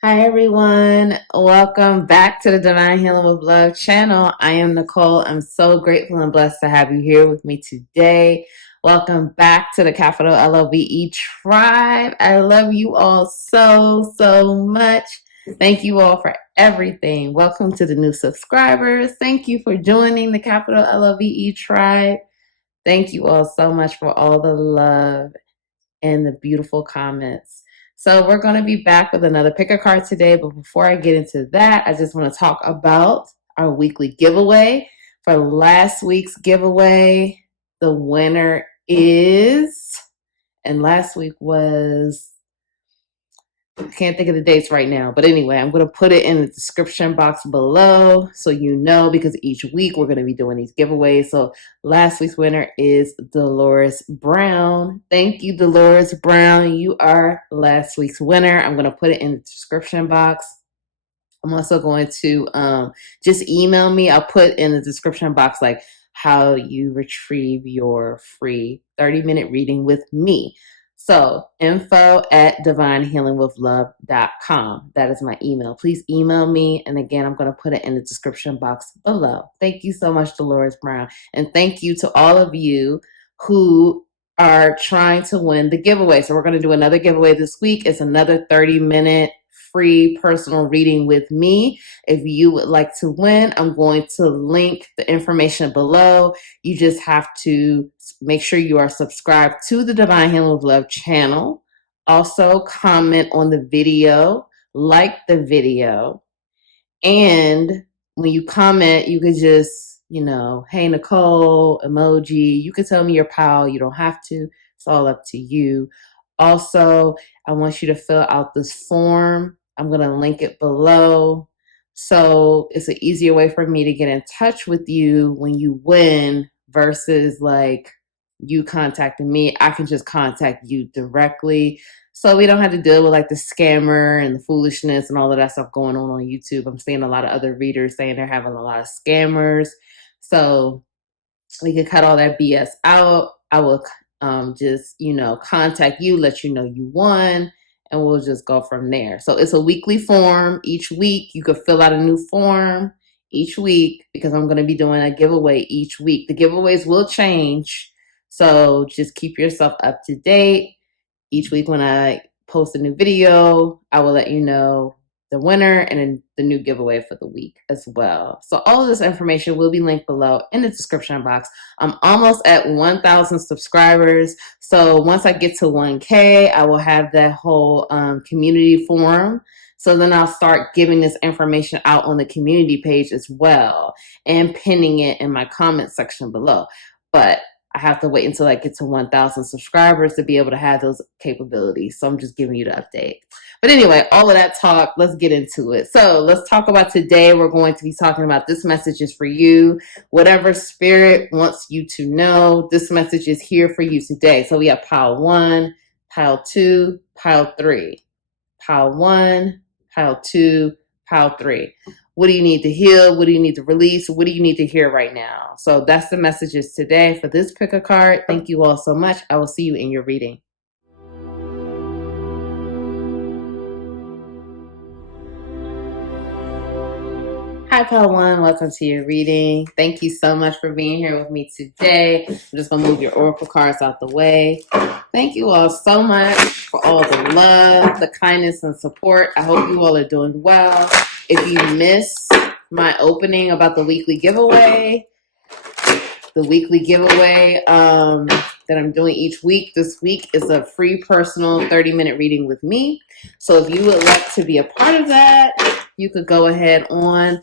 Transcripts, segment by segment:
Hi everyone, welcome back to the Divine Healing with Love channel. I am Nicole. I'm so grateful and blessed to have you here with me today. Welcome back to the capital LOVE tribe. I love you all so much. Thank you all for everything. Welcome to the new subscribers. Thank you for joining the capital LOVE tribe. Thank you all so much for all the love and the beautiful comments. So we're going to be back with another pick a card today. But before I get into that, I just want to talk about our weekly giveaway. For last week's giveaway, the winner is, and last week was, I can't think of the dates right now, but anyway, I'm going to put it in the description box below so you know, because each week we're going to be doing these giveaways. So last week's winner is Dolores Brown. Thank you, Dolores Brown. You are last week's winner. I'm going to put it in the description box. I'm also going to just email me. I'll put in the description box like how you retrieve your free 30-minute reading with me. So info@divinehealingwithlove.com. That is my email. Please email me. And again, I'm going to put it in the description box below. Thank you so much, Dolores Brown. And thank you to all of you who are trying to win the giveaway. So we're going to do another giveaway this week. It's another 30-minute free personal reading with me. If you would like to win, I'm going to link the information below. You just have to make sure you are subscribed to the Divine Healing with Love channel. Also, comment on the video, like the video, and when you comment, you could just, hey, Nicole, emoji. You can tell me your pal. You don't have to. It's all up to you. Also, I want you to fill out this form. I'm going to link it below. So it's an easier way for me to get in touch with you when you win versus like you contacting me. I can just contact you directly. So we don't have to deal with like the scammer and the foolishness and all of that stuff going on YouTube. I'm seeing a lot of other readers saying they're having a lot of scammers. So we can cut all that BS out. I will just, contact you, let you know you won, and we'll just go from there. So it's a weekly form. Each week you could fill out a new form each week because I'm going to be doing a giveaway each week. The giveaways will change. So just keep yourself up to date. Each week when I post a new video, I will let you know the winner and then the new giveaway for the week as well. So all of this information will be linked below in the description box. I'm almost at 1,000 subscribers. So once I get to 1K, I will have that whole community forum. So then I'll start giving this information out on the community page as well and pinning it in my comment section below. But I have to wait until I get to 1,000 subscribers to be able to have those capabilities. So I'm just giving you the update. But anyway, all of that talk, let's get into it. So let's talk about today. We're going to be talking about this message is for you. Whatever spirit wants you to know, this message is here for you today. So we have pile 1, pile 2, pile 3. Pile 1, pile 2, pile 3. What do you need to heal? What do you need to release? What do you need to hear right now? So that's the messages today for this pick a card. Thank you all so much. I will see you in your reading. Hi, Pile 1. Welcome to your reading. Thank you so much for being here with me today. I'm just going to move your oracle cards out the way. Thank you all so much for all the love, the kindness, and support. I hope you all are doing well. If you missed my opening about the weekly giveaway that I'm doing each week, this week is a free personal 30-minute reading with me. So if you would like to be a part of that, you could go ahead on.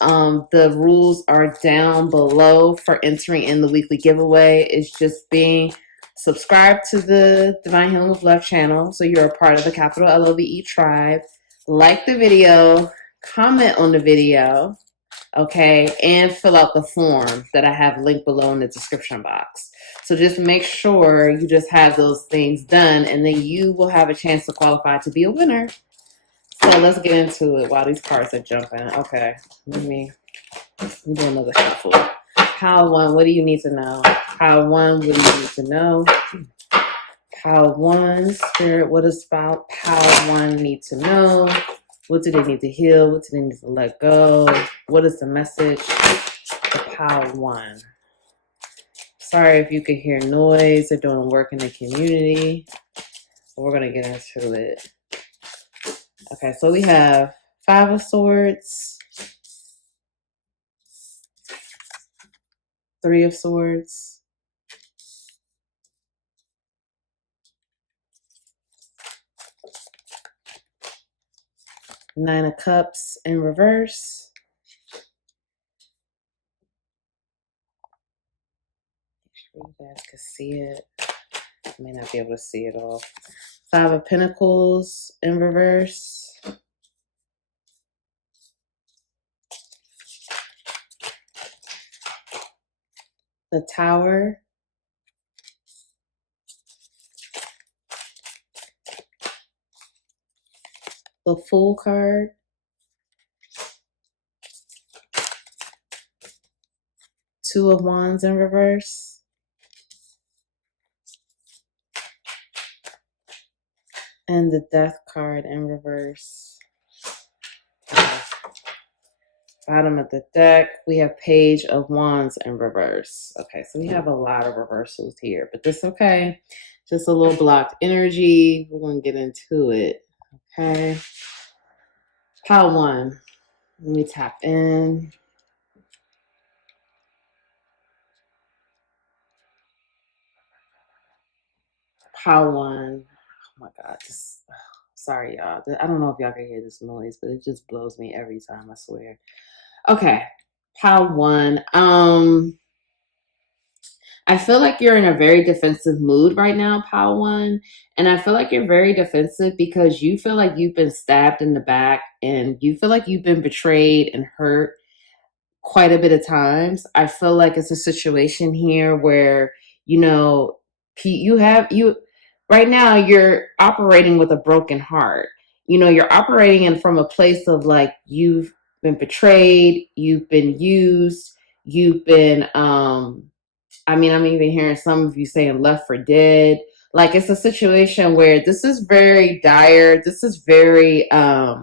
The rules are down below for entering in the weekly giveaway. It's just being subscribed to the Divine Healing with Love channel, so you're a part of the capital LOVE tribe. Like the video, comment on the video, okay, and fill out the form that I have linked below in the description box. So just make sure you just have those things done, and then you will have a chance to qualify to be a winner. So let's get into it while these cards are jumping. Okay, let me do another shuffle. Pile 1, what do you need to know? Pile 1, what do you need to know? Pile 1, Spirit, what does Pile 1 need to know? What do they need to heal? What do they need to let go? What is the message? The Pile 1. Sorry if you could hear noise. They're doing work in the community. But we're going to get into it. Okay, so we have 5 of Swords, 3 of Swords, Nine of Cups in reverse, make sure you guys can see it. I may not be able to see it all. 5 of Pentacles in reverse, the Tower, the Fool card, Two of Wands in reverse, and the Death card in reverse. Okay. Bottom of the deck, we have Page of Wands in reverse. Okay, so we have a lot of reversals here, but that's okay. Just a little blocked energy. We're going to get into it. Okay. Pile 1. Let me tap in. Pile 1. Oh my God. Sorry, y'all. I don't know if y'all can hear this noise, but it just blows me every time, I swear. Okay. Pile 1. I feel like you're in a very defensive mood right now, Pile 1. And I feel like you're very defensive because you feel like you've been stabbed in the back and you feel like you've been betrayed and hurt quite a bit of times. I feel like it's a situation here where, you know, right now you're operating with a broken heart. You know, you're operating in from a place of like you've been betrayed, you've been used, you've been I'm even hearing some of you saying left for dead. Like it's a situation where this is very dire. This is very like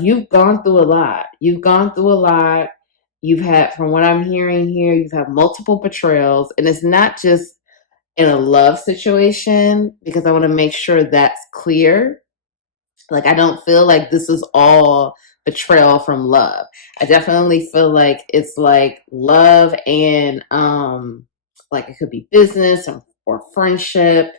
you've gone through a lot. You've gone through a lot. You've had, from what I'm hearing here, you've had multiple betrayals. And it's not just in a love situation, because I want to make sure that's clear. Like, I don't feel like this is all betrayal from love. I definitely feel like it's like love and like it could be business or friendship,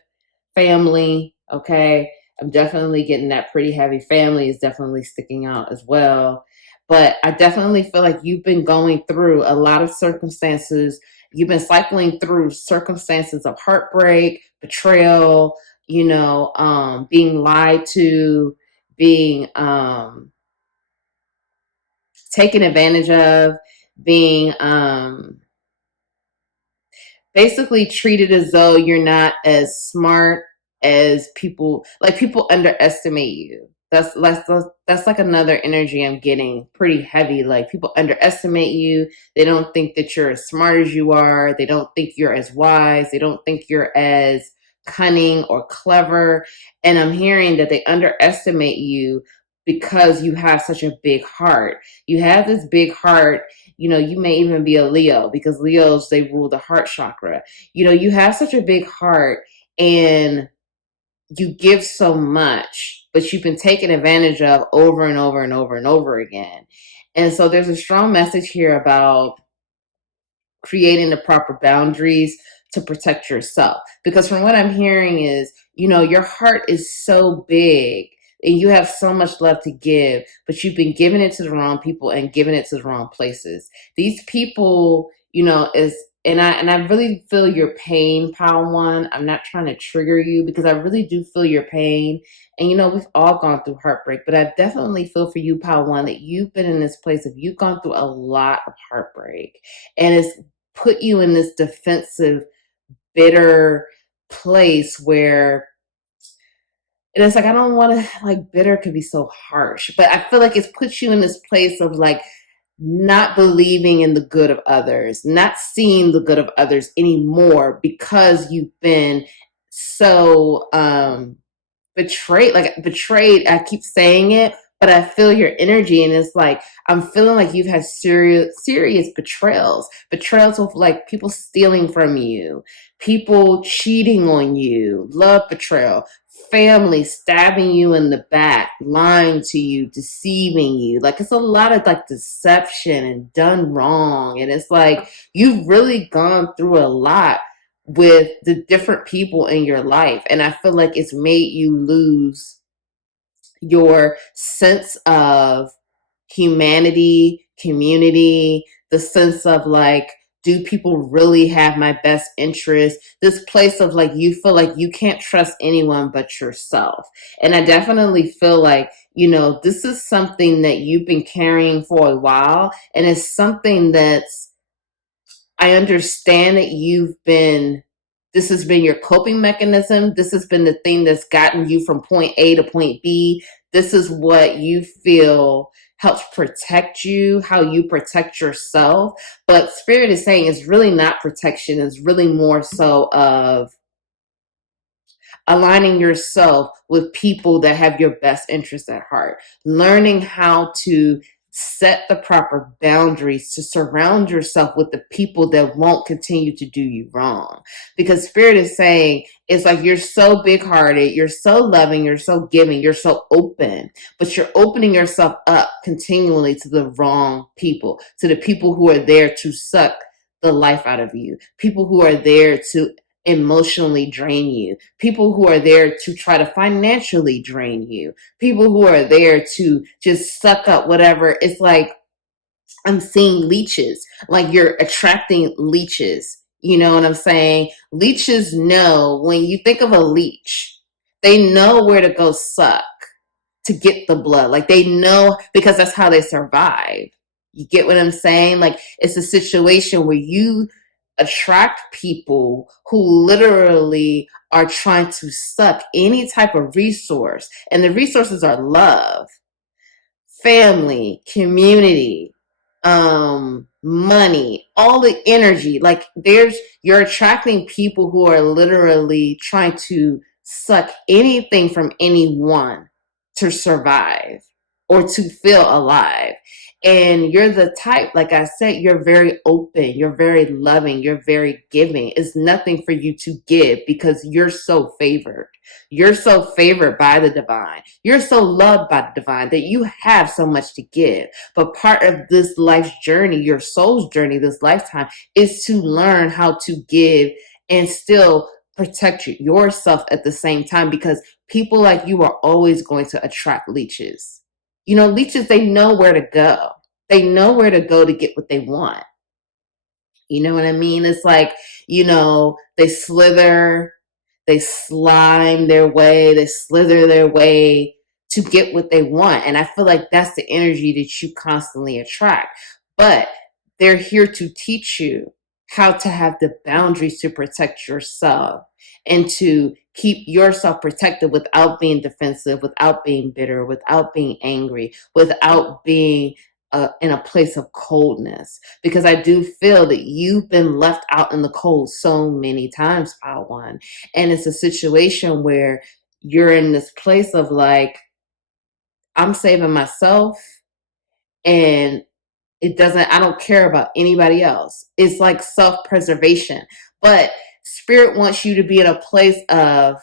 family. Okay. I'm definitely getting that pretty heavy. Family is definitely sticking out as well. But I definitely feel like you've been going through a lot of circumstances. You've been cycling through circumstances of heartbreak, betrayal, being lied to, being taken advantage of, being basically treated as though you're not as smart as people. Like, people underestimate you. That's like another energy I'm getting, pretty heavy. Like, people underestimate you. They don't think that you're as smart as you are. They don't think you're as wise. They don't think you're as cunning or clever. And I'm hearing that they underestimate you because you have such a big heart. You have this big heart. You may even be a Leo, because Leos, they rule the heart chakra. You have such a big heart and you give so much, but you've been taken advantage of over and over and over and over again. And so there's a strong message here about creating the proper boundaries to protect yourself. Because from what I'm hearing is, your heart is so big and you have so much love to give, but you've been giving it to the wrong people and giving it to the wrong places. These people, and I really feel your pain, Pile 1. I'm not trying to trigger you, because I really do feel your pain. And we've all gone through heartbreak, but I definitely feel for you, Pile 1, that you've been in this place of, you've gone through a lot of heartbreak, and it's put you in this defensive, bitter place where, and it's like, I don't want to, like, bitter could be so harsh, but I feel like it's put you in this place of like not believing in the good of others, not seeing the good of others anymore, because you've been so betrayed, like betrayed. I keep saying it, but I feel your energy, and it's like I'm feeling like you've had serious betrayals of like people stealing from you, people cheating on you, love betrayal, family stabbing you in the back, lying to you, deceiving you. Like it's a lot of like deception and done wrong, and it's like you've really gone through a lot with the different people in your life, and I feel like it's made you lose your sense of humanity, community, the sense of like, do people really have my best interest? This place of like, you feel like you can't trust anyone but yourself. And I definitely feel like, this is something that you've been carrying for a while. And it's something that's, I understand that this has been your coping mechanism. This has been the thing that's gotten you from point A to point B. This is what you feel helps protect you, how you protect yourself. But Spirit is saying it's really not protection. It's really more so of aligning yourself with people that have your best interests at heart, learning how to set the proper boundaries to surround yourself with the people that won't continue to do you wrong. Because Spirit is saying, it's like you're so big hearted, you're so loving, you're so giving, you're so open, but you're opening yourself up continually to the wrong people, to the people who are there to suck the life out of you, people who are there to emotionally drain you, people who are there to try to financially drain you, people who are there to just suck up whatever. It's like I'm seeing leeches, like you're attracting leeches. You know what I'm saying? Leeches know, when you think of a leech, they know where to go suck to get the blood. Like they know, because that's how they survive. You get what I'm saying? Like it's a situation where you attract people who literally are trying to suck any type of resource. And the resources are love, family, community, money, all the energy. Like you're attracting people who are literally trying to suck anything from anyone to survive or to feel alive. And you're the type, like I said, you're very open, you're very loving, you're very giving. It's nothing for you to give because you're so favored. You're so favored by the divine. You're so loved by the divine that you have so much to give. But part of this life's journey, your soul's journey, this lifetime, is to learn how to give and still protect yourself at the same time, because people like you are always going to attract leeches. Leeches, they know where to go. They know where to go to get what they want. You know what I mean? It's like, they slither, they slime their way, they slither their way to get what they want. And I feel like that's the energy that you constantly attract. But they're here to teach you how to have the boundaries to protect yourself and to keep yourself protected without being defensive, without being bitter, without being angry, without being in a place of coldness. Because I do feel that you've been left out in the cold so many times, Pile One. And it's a situation where you're in this place of like, I'm saving myself, and I don't care about anybody else. It's like self-preservation. But Spirit wants you to be in a place of,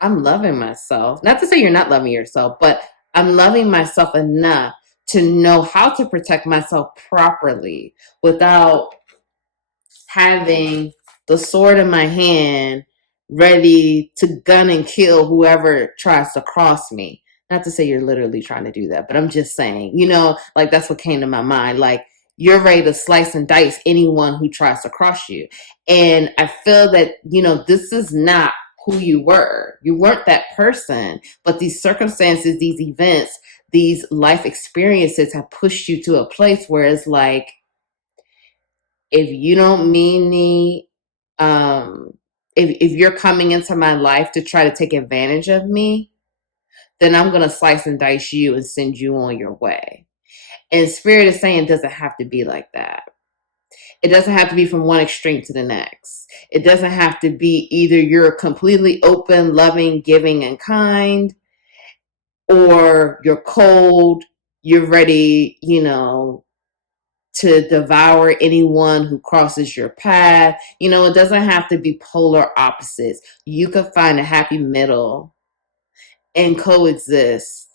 I'm loving myself. Not to say you're not loving yourself, but I'm loving myself enough to know how to protect myself properly without having the sword in my hand ready to gun and kill whoever tries to cross me. Not to say you're literally trying to do that, but I'm just saying, like that's what came to my mind. Like you're ready to slice and dice anyone who tries to cross you. And I feel that, this is not who you were. You weren't that person, but these circumstances, these events, these life experiences have pushed you to a place where it's like, if you don't mean me, if you're coming into my life to try to take advantage of me, then I'm going to slice and dice you and send you on your way. And Spirit is saying it doesn't have to be like that. It doesn't have to be from one extreme to the next. It doesn't have to be either you're completely open, loving, giving, and kind, or you're cold, you're ready, to devour anyone who crosses your path. It doesn't have to be polar opposites. You could find a happy middle and coexist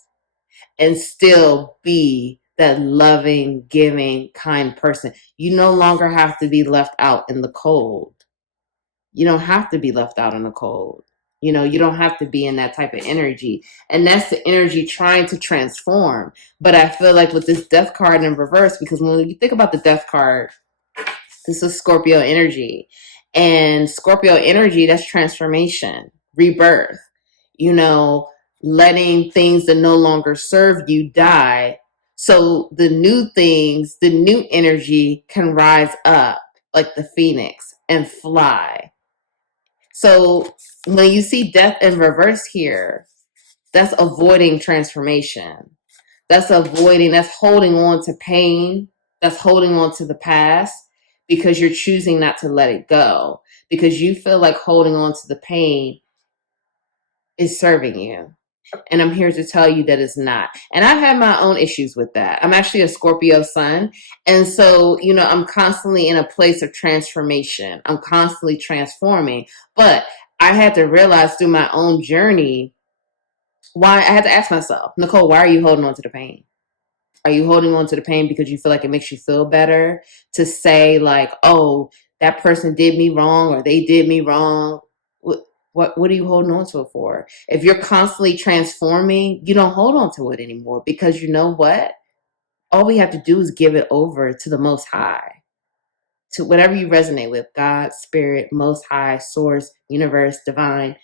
and still be that loving, giving, kind person. You no longer have to be left out in the cold. You don't have to be left out in the cold. You don't have to be in that type of energy. And that's the energy trying to transform. But I feel like with this death card in reverse, because when you think about the death card, this is Scorpio energy. And Scorpio energy, that's transformation, rebirth, letting things that no longer serve you die. So the new things, the new energy can rise up like the phoenix and fly. So when you see death in reverse here, that's avoiding transformation. That's holding on to pain. That's holding on to the past because you're choosing not to let it go. Because you feel like holding on to the pain is serving you. And I'm here to tell you that it's not. And I've had my own issues with that. I'm actually a Scorpio sun. And so, I'm constantly in a place of transformation. I'm constantly transforming. But I had to realize through my own journey why I had to ask myself, Nicole, why are you holding on to the pain? Are you holding on to the pain because you feel like it makes you feel better? To say like, oh, that person did me wrong or they did me wrong. What are you holding on to it for? If you're constantly transforming, you don't hold on to it anymore because you know what? All we have to do is give it over to the Most High, to whatever you resonate with, God, Spirit, Most High, Source, Universe, Divine.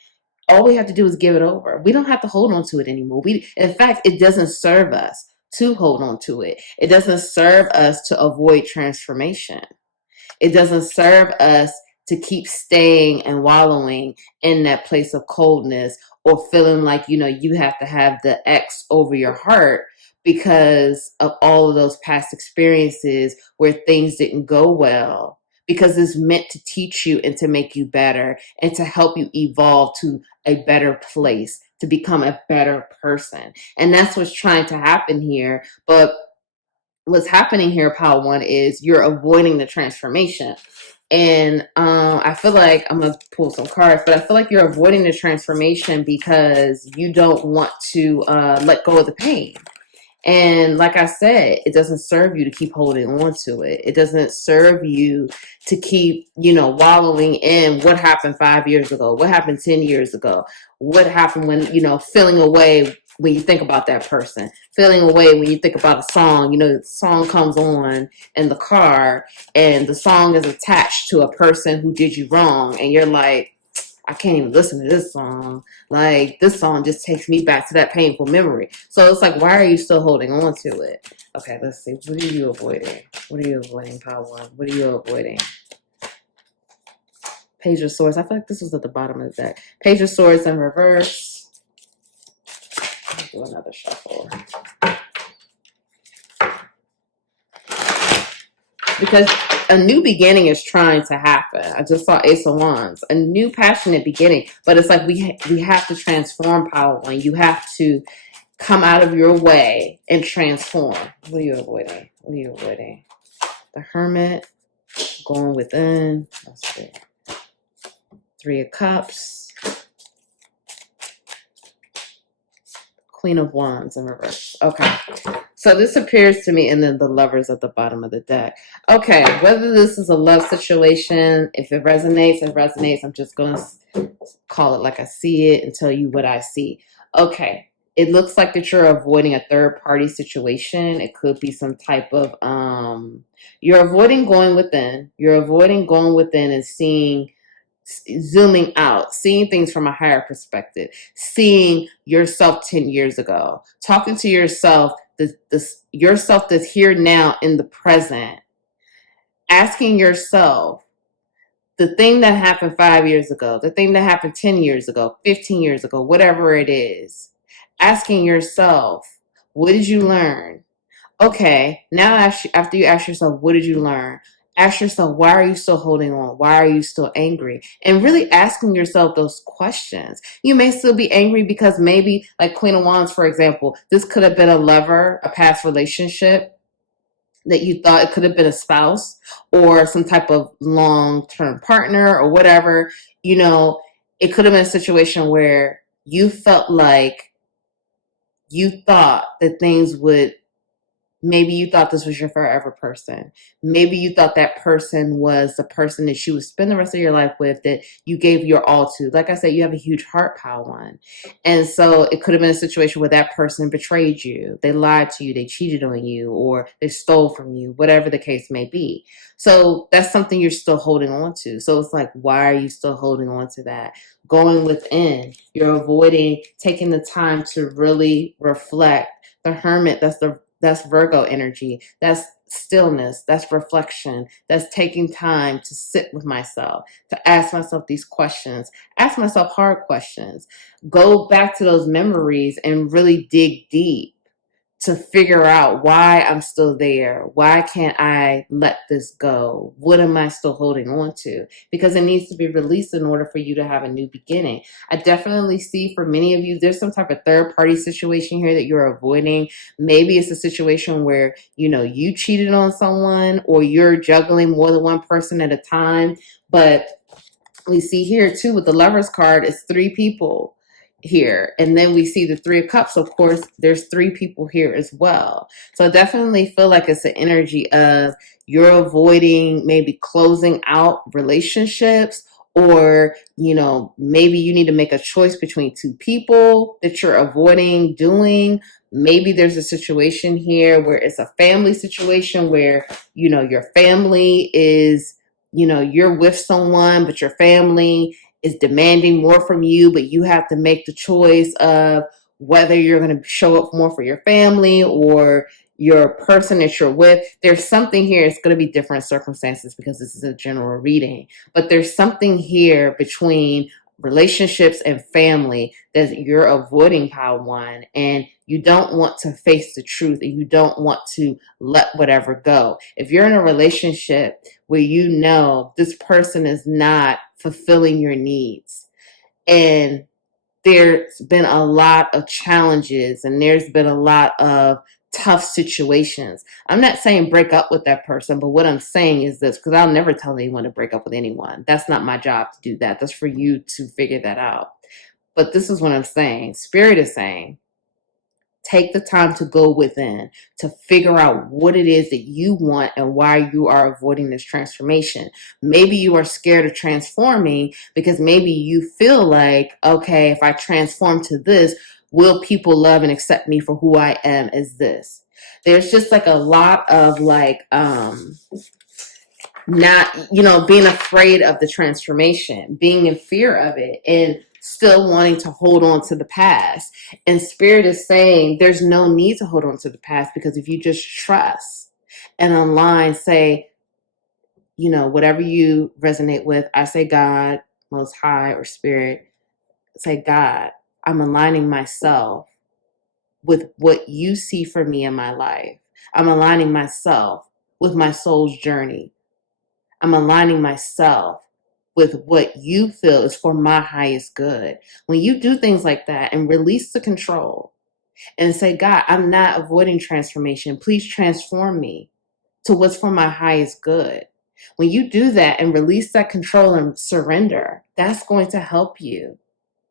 All we have to do is give it over. We don't have to hold on to it anymore. In fact, it doesn't serve us to hold on to it. It doesn't serve us to avoid transformation. It doesn't serve us to keep staying and wallowing in that place of coldness or feeling like, you have to have the X over your heart because of all of those past experiences where things didn't go well. Because it's meant to teach you and to make you better and to help you evolve to a better place, to become a better person. And that's what's trying to happen here. But what's happening here, Pile One, is you're avoiding the transformation. And I feel like I'm going to pull some cards, but I feel like you're avoiding the transformation because you don't want to let go of the pain. And like I said, it doesn't serve you to keep holding on to it. It doesn't serve you to keep, wallowing in what happened 5 years ago, what happened 10 years ago, what happened when, feeling away when you think about that person, feeling away when you think about a song. The song comes on in the car and the song is attached to a person who did you wrong. And you're like, I can't even listen to this song. Like, this song just takes me back to that painful memory. So it's like, why are you still holding on to it? Okay, let's see. What are you avoiding? What are you avoiding, Power One? What are you avoiding? Page of Swords. I feel like this was at the bottom of the deck. Page of Swords in reverse. Do another shuffle. Because a new beginning is trying to happen. I just saw Ace of Wands. A new passionate beginning. But it's like we have to transform, Power One. You have to come out of your way and transform. What are you avoiding? What are you avoiding? The Hermit. Going within. Let's see. Three of Cups. Queen of Wands in reverse. Okay. So this appears to me, and then the Lovers at the bottom of the deck. Okay, whether this is a love situation, if it resonates, it resonates. I'm just going to call it like I see it and tell you what I see. Okay, it looks like that you're avoiding a third-party situation. It could be some type of, you're avoiding going within. You're avoiding going within and zooming out, seeing things from a higher perspective, seeing yourself 10 years ago, talking to yourself, yourself that's here now in the present, asking yourself the thing that happened 5 years ago, the thing that happened 10 years ago, 15 years ago, whatever it is, asking yourself, what did you learn? Okay, now after you ask yourself, what did you learn? ask yourself, why are you still holding on? Why are you still angry? And really asking yourself those questions. You may still be angry because maybe, like Queen of Wands, for example, this could have been a lover, a past relationship that you thought it could have been a spouse or some type of long-term partner or whatever. You know, it could have been a situation where you felt like you thought that things would, maybe you thought this was your forever person. Maybe you thought that person was the person that you would spend the rest of your life with, that you gave your all to. Like I said, you have a huge heart, pile one. And so it could have been a situation where that person betrayed you. They lied to you. They cheated on you, or they stole from you, whatever the case may be. So that's something you're still holding on to. So it's like, why are you still holding on to that? Going within, you're avoiding taking the time to really reflect. The hermit, that's Virgo energy. That's stillness. That's reflection. That's taking time to sit with myself, to ask myself these questions, ask myself hard questions, go back to those memories and really dig deep to figure out why I'm still there. Why can't I let this go? What am I still holding on to? Because it needs to be released in order for you to have a new beginning. I definitely see for many of you, there's some type of third party situation here that you're avoiding. Maybe it's a situation where, you know, you cheated on someone or you're juggling more than one person at a time. But we see here too with the Lovers card, it's three people here, and then we see the Three of Cups. Of course, there's three people here as well. So I definitely feel like it's an energy of you're avoiding maybe closing out relationships, or, you know, maybe you need to make a choice between two people that you're avoiding doing. Maybe there's a situation here where it's a family situation where, you know, your family is, you know, you're with someone, but your family is demanding more from you, but you have to make the choice of whether you're going to show up more for your family or your person that you're with. There's something here. It's going to be different circumstances because this is a general reading, but there's something here between relationships and family that you're avoiding, pile one, and you don't want to face the truth, and you don't want to let whatever go. If you're in a relationship where you know this person is not fulfilling your needs, and there's been a lot of challenges and there's been a lot of tough situations. I'm not saying break up with that person, but what I'm saying is this, because I'll never tell anyone to break up with anyone. That's not my job to do that. That's for you to figure that out. But this is what I'm saying. Spirit is saying, take the time to go within, to figure out what it is that you want and why you are avoiding this transformation. Maybe you are scared of transforming because maybe you feel like, okay, if I transform to this, will people love and accept me for who I am as this? There's just like a lot of like, not, you know, being afraid of the transformation, being in fear of it, and still wanting to hold on to the past. And Spirit is saying there's no need to hold on to the past, because if you just trust and align, say, you know, whatever you resonate with, I say God, Most High, or Spirit, say, God, I'm aligning myself with what you see for me in my life. I'm aligning myself with my soul's journey. I'm aligning myself with what you feel is for my highest good. When you do things like that and release the control and say, God, I'm not avoiding transformation. Please transform me to what's for my highest good. When you do that and release that control and surrender, that's going to help you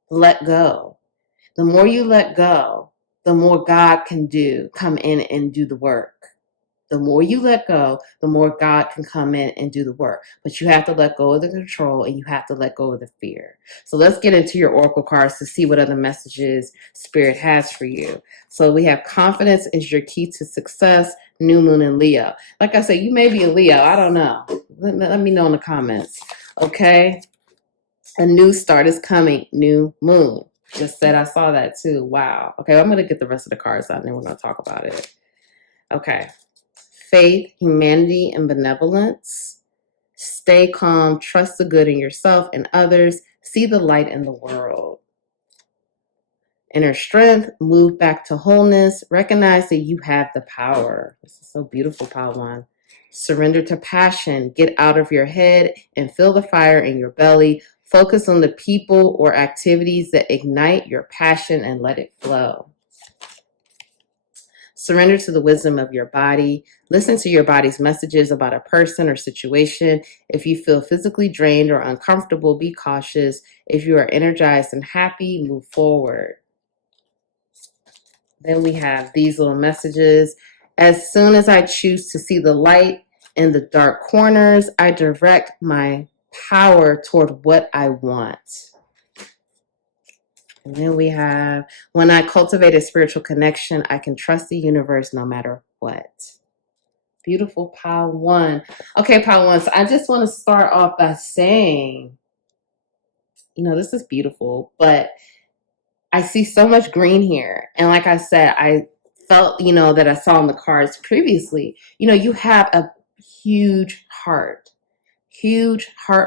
let go. The more you let go, the more God can come in and do the work. The more you let go, the more God can come in and do the work. But you have to let go of the control, and you have to let go of the fear. So let's get into your oracle cards to see what other messages Spirit has for you. So we have confidence is your key to success, new moon in Leo. Like I said, you may be a Leo. I don't know. Let me know in the comments. Okay? A new start is coming. New moon. Just said I saw that too. Wow. Okay, I'm going to get the rest of the cards out, and then we're going to talk about it. Okay. Faith, humanity, and benevolence. Stay calm, trust the good in yourself and others, see the light in the world. Inner strength, move back to wholeness, recognize that you have the power. This is so beautiful, Pawan. Surrender to passion. Get out of your head and feel the fire in your belly. Focus on the people or activities that ignite your passion and let it flow. Surrender to the wisdom of your body. Listen to your body's messages about a person or situation. If you feel physically drained or uncomfortable, be cautious. If you are energized and happy, move forward. Then we have these little messages. As soon as I choose to see the light in the dark corners, I direct my power toward what I want. And then we have, when I cultivate a spiritual connection, I can trust the universe no matter what. Beautiful, pile one. Okay, pile one. So I just want to start off by saying, this is beautiful, but I see so much green here. And like I said, I felt, that I saw in the cards previously, you have a huge heart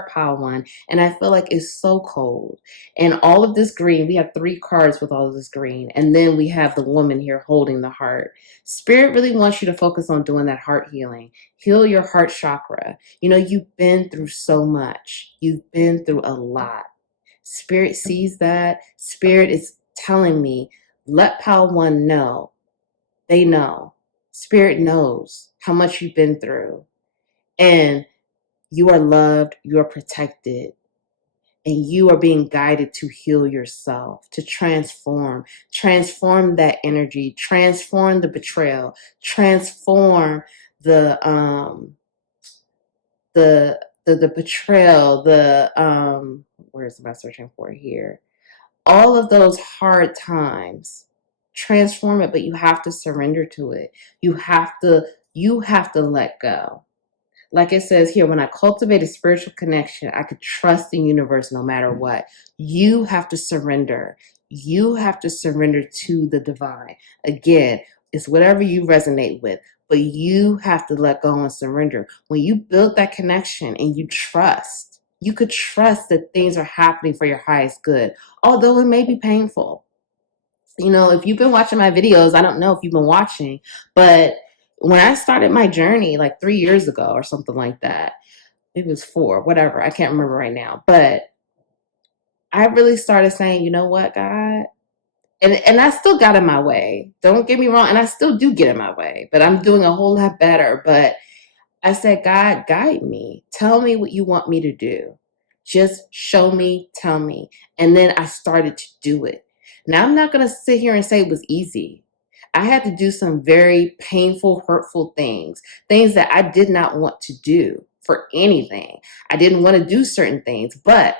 pile one. And I feel like it's so cold. And all of this green, we have 3 cards with all of this green. And then we have the woman here holding the heart. Spirit really wants you to focus on doing that heart healing. Heal your heart chakra. You've been through so much. You've been through a lot. Spirit sees that. Spirit is telling me, let pile one know. They know. Spirit knows how much you've been through. And you are loved, you are protected, and you are being guided to heal yourself, to transform that energy, transform the betrayal, transform the betrayal, where's am I searching for here? All of those hard times, transform it, but you have to surrender to it. You have to let go. Like it says here, when I cultivate a spiritual connection, I could trust the universe no matter what. You have to surrender. You have to surrender to the divine. Again, it's whatever you resonate with, but you have to let go and surrender. When you build that connection and you trust, you could trust that things are happening for your highest good, although it may be painful. If you've been watching my videos, I don't know if you've been watching, but when I started my journey like 3 years ago or something like that, it was 4, whatever, I can't remember right now, but I really started saying, you know what, God, and I still got in my way. Don't get me wrong, and I still do get in my way, but I'm doing a whole lot better. But I said, God, guide me. Tell me what you want me to do. Just show me, tell me. And then I started to do it. Now, I'm not going to sit here and say it was easy. I had to do some very painful, hurtful things that I did not want to do for anything. I didn't want to do certain things, but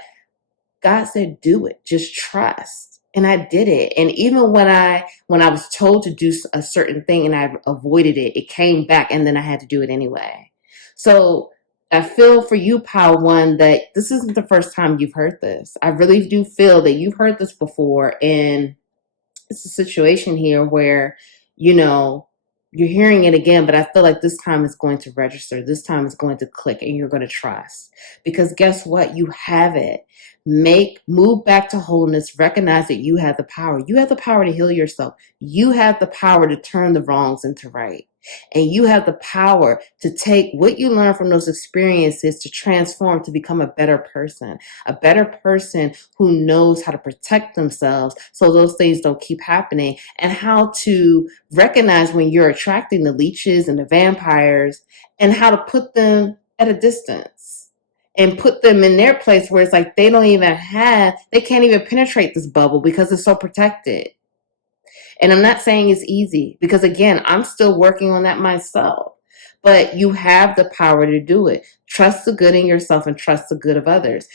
God said, do it. Just trust. And I did it. And even when I was told to do a certain thing and I avoided it, it came back and then I had to do it anyway. So I feel for you, Pile One, that this isn't the first time you've heard this. I really do feel that you've heard this before. And it's a situation here where, you're hearing it again, but I feel like this time it's going to register. This time it's going to click and you're going to trust. Because guess what? You have it. Move back to wholeness. Recognize that you have the power. You have the power to heal yourself. You have the power to turn the wrongs into right. And you have the power to take what you learn from those experiences to transform, to become a better person who knows how to protect themselves so those things don't keep happening, and how to recognize when you're attracting the leeches and the vampires and how to put them at a distance and put them in their place where it's like they can't even penetrate this bubble because it's so protected. And I'm not saying it's easy because, again, I'm still working on that myself. But you have the power to do it. Trust the good in yourself and trust the good of others.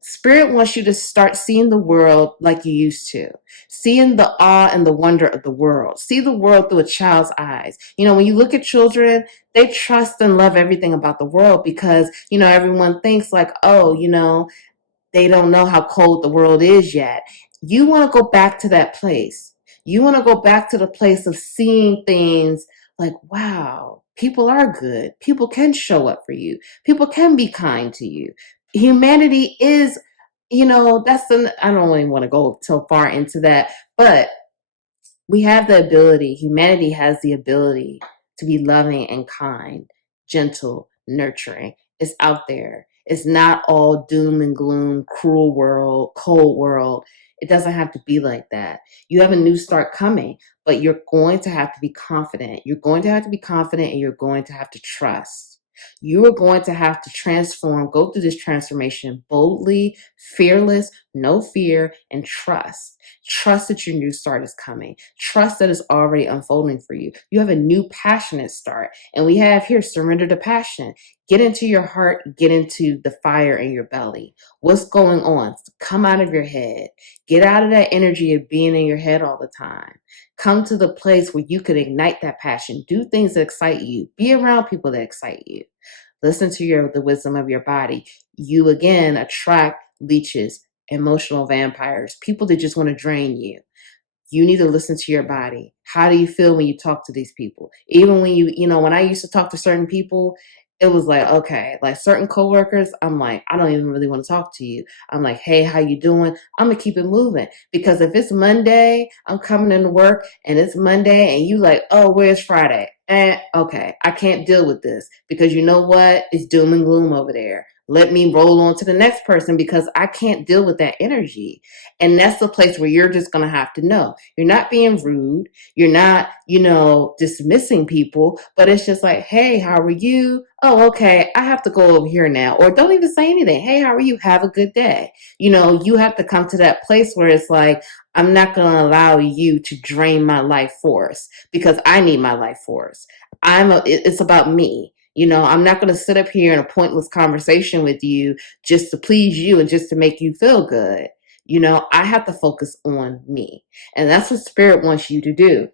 Spirit wants you to start seeing the world like you used to. Seeing the awe and the wonder of the world. See the world through a child's eyes. When you look at children, they trust and love everything about the world because, everyone thinks like, they don't know how cold the world is yet. You want to go back to that place. You want to go back to the place of seeing things like, wow, people are good. People can show up for you. People can be kind to you. Humanity is, I don't really want to go so far into that, but we have the ability, humanity has the ability to be loving and kind. gentle, nurturing. It's out there. It's not all doom and gloom, cruel world, cold world. It doesn't have to be like that. You have a new start coming, but you're going to have to be confident. You're going to have to be confident, and you're going to have to trust. You are going to have to transform, go through this transformation boldly, fearless, no fear, and trust. Trust that your new start is coming. Trust that it's already unfolding for you. You have a new passionate start. And we have here, surrender to passion. Get into your heart, get into the fire in your belly. What's going on? Come out of your head. Get out of that energy of being in your head all the time. Come to the place where you can ignite that passion. Do things that excite you. Be around people that excite you. Listen to the wisdom of your body. You, again, attract leeches, emotional vampires, people that just want to drain you. You need to listen to your body. How do you feel when you talk to these people? Even when when I used to talk to certain people, it was like, okay, like certain coworkers, I'm like, I don't even really want to talk to you. I'm like, hey, how you doing? I'm going to keep it moving. Because if it's Monday, I'm coming into work and it's Monday and you like, oh, where's Friday? Okay, I can't deal with this because you know what? It's doom and gloom over there. Let me roll on to the next person because I can't deal with that energy. And that's the place where you're just going to have to know. You're not being rude. You're not, dismissing people, but it's just like, hey, how are you? Oh, okay, I have to go over here now. Or don't even say anything. Hey, how are you? Have a good day. You have to come to that place where it's like, I'm not going to allow you to drain my life force because I need my life force. It's about me. I'm not going to sit up here in a pointless conversation with you just to please you and just to make you feel good. I have to focus on me. And that's what spirit wants you to do.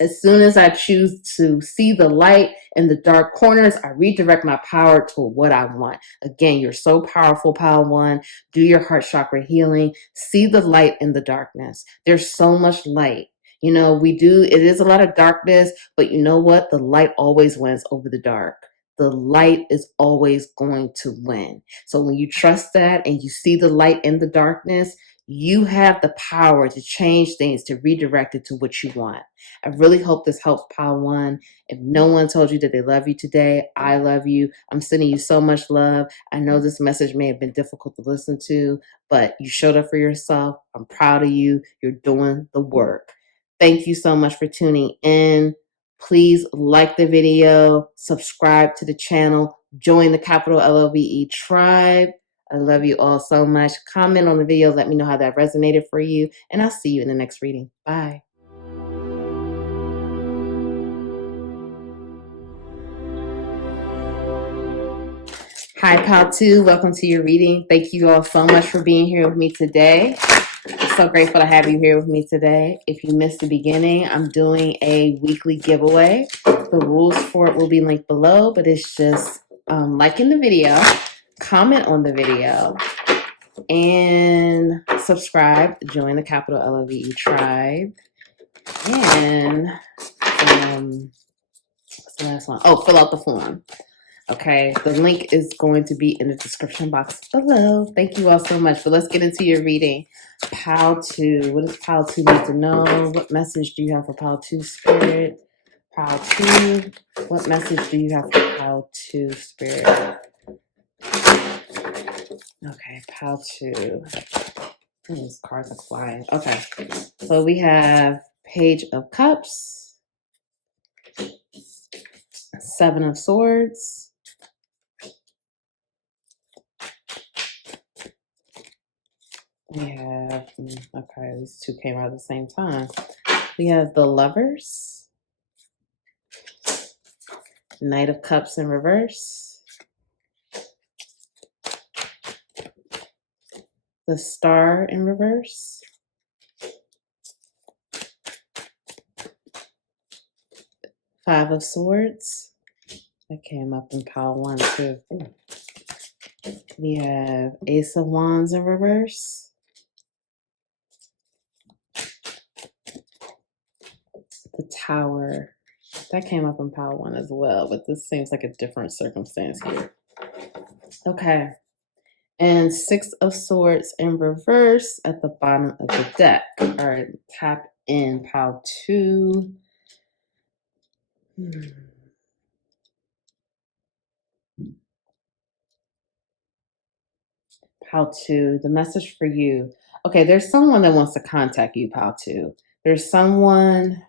As soon as I choose to see the light in the dark corners, I redirect my power to what I want. Again, you're so powerful, Power One. Do your heart chakra healing. See the light in the darkness. There's so much light. It is a lot of darkness, but you know what? The light always wins over the dark. The light is always going to win. So when you trust that and you see the light in the darkness, you have the power to change things, to redirect it to what you want. I really hope this helps, Power One. If no one told you that they love you today, I love you. I'm sending you so much love. I know this message may have been difficult to listen to, but you showed up for yourself. I'm proud of you. You're doing the work. Thank you so much for tuning in. Please like the video, subscribe to the channel, join the capital LOVE tribe. I love you all so much. Comment on the video. Let me know how that resonated for you. And I'll see you in the next reading. Bye. Hi, Pal 2. Welcome to your reading. Thank you all so much for being here with me today. I'm so grateful to have you here with me today. If you missed the beginning, I'm doing a weekly giveaway. The rules for it will be linked below, but it's just liking the video, comment on the video, and subscribe, join the capital LOVE tribe, and what's the last one? Oh, fill out the form. Okay, the link is going to be in the description box below. Thank you all so much. But let's get into your reading. Pal 2. What does Pal 2 need to know? What message do you have for Pal 2 Spirit? Pal 2. What message do you have for Pal 2 Spirit? Okay, Pal 2. These cards are flying. Okay, so we have Page of Cups, Seven of Swords, we have, okay, these two came out at the same time. We have the Lovers, Knight of Cups in reverse, the Star in reverse, Five of Swords. That came up in Pile 1 too. Ooh. We have Ace of Wands in reverse, the Tower. That came up in Pile 1 as well, but this seems like a different circumstance here. Okay. And Six of Swords in reverse at the bottom of the deck. All right, tap in Pile 2. Pal 2, the message for you. Okay, there's someone that wants to contact you, Pal 2. There's someone,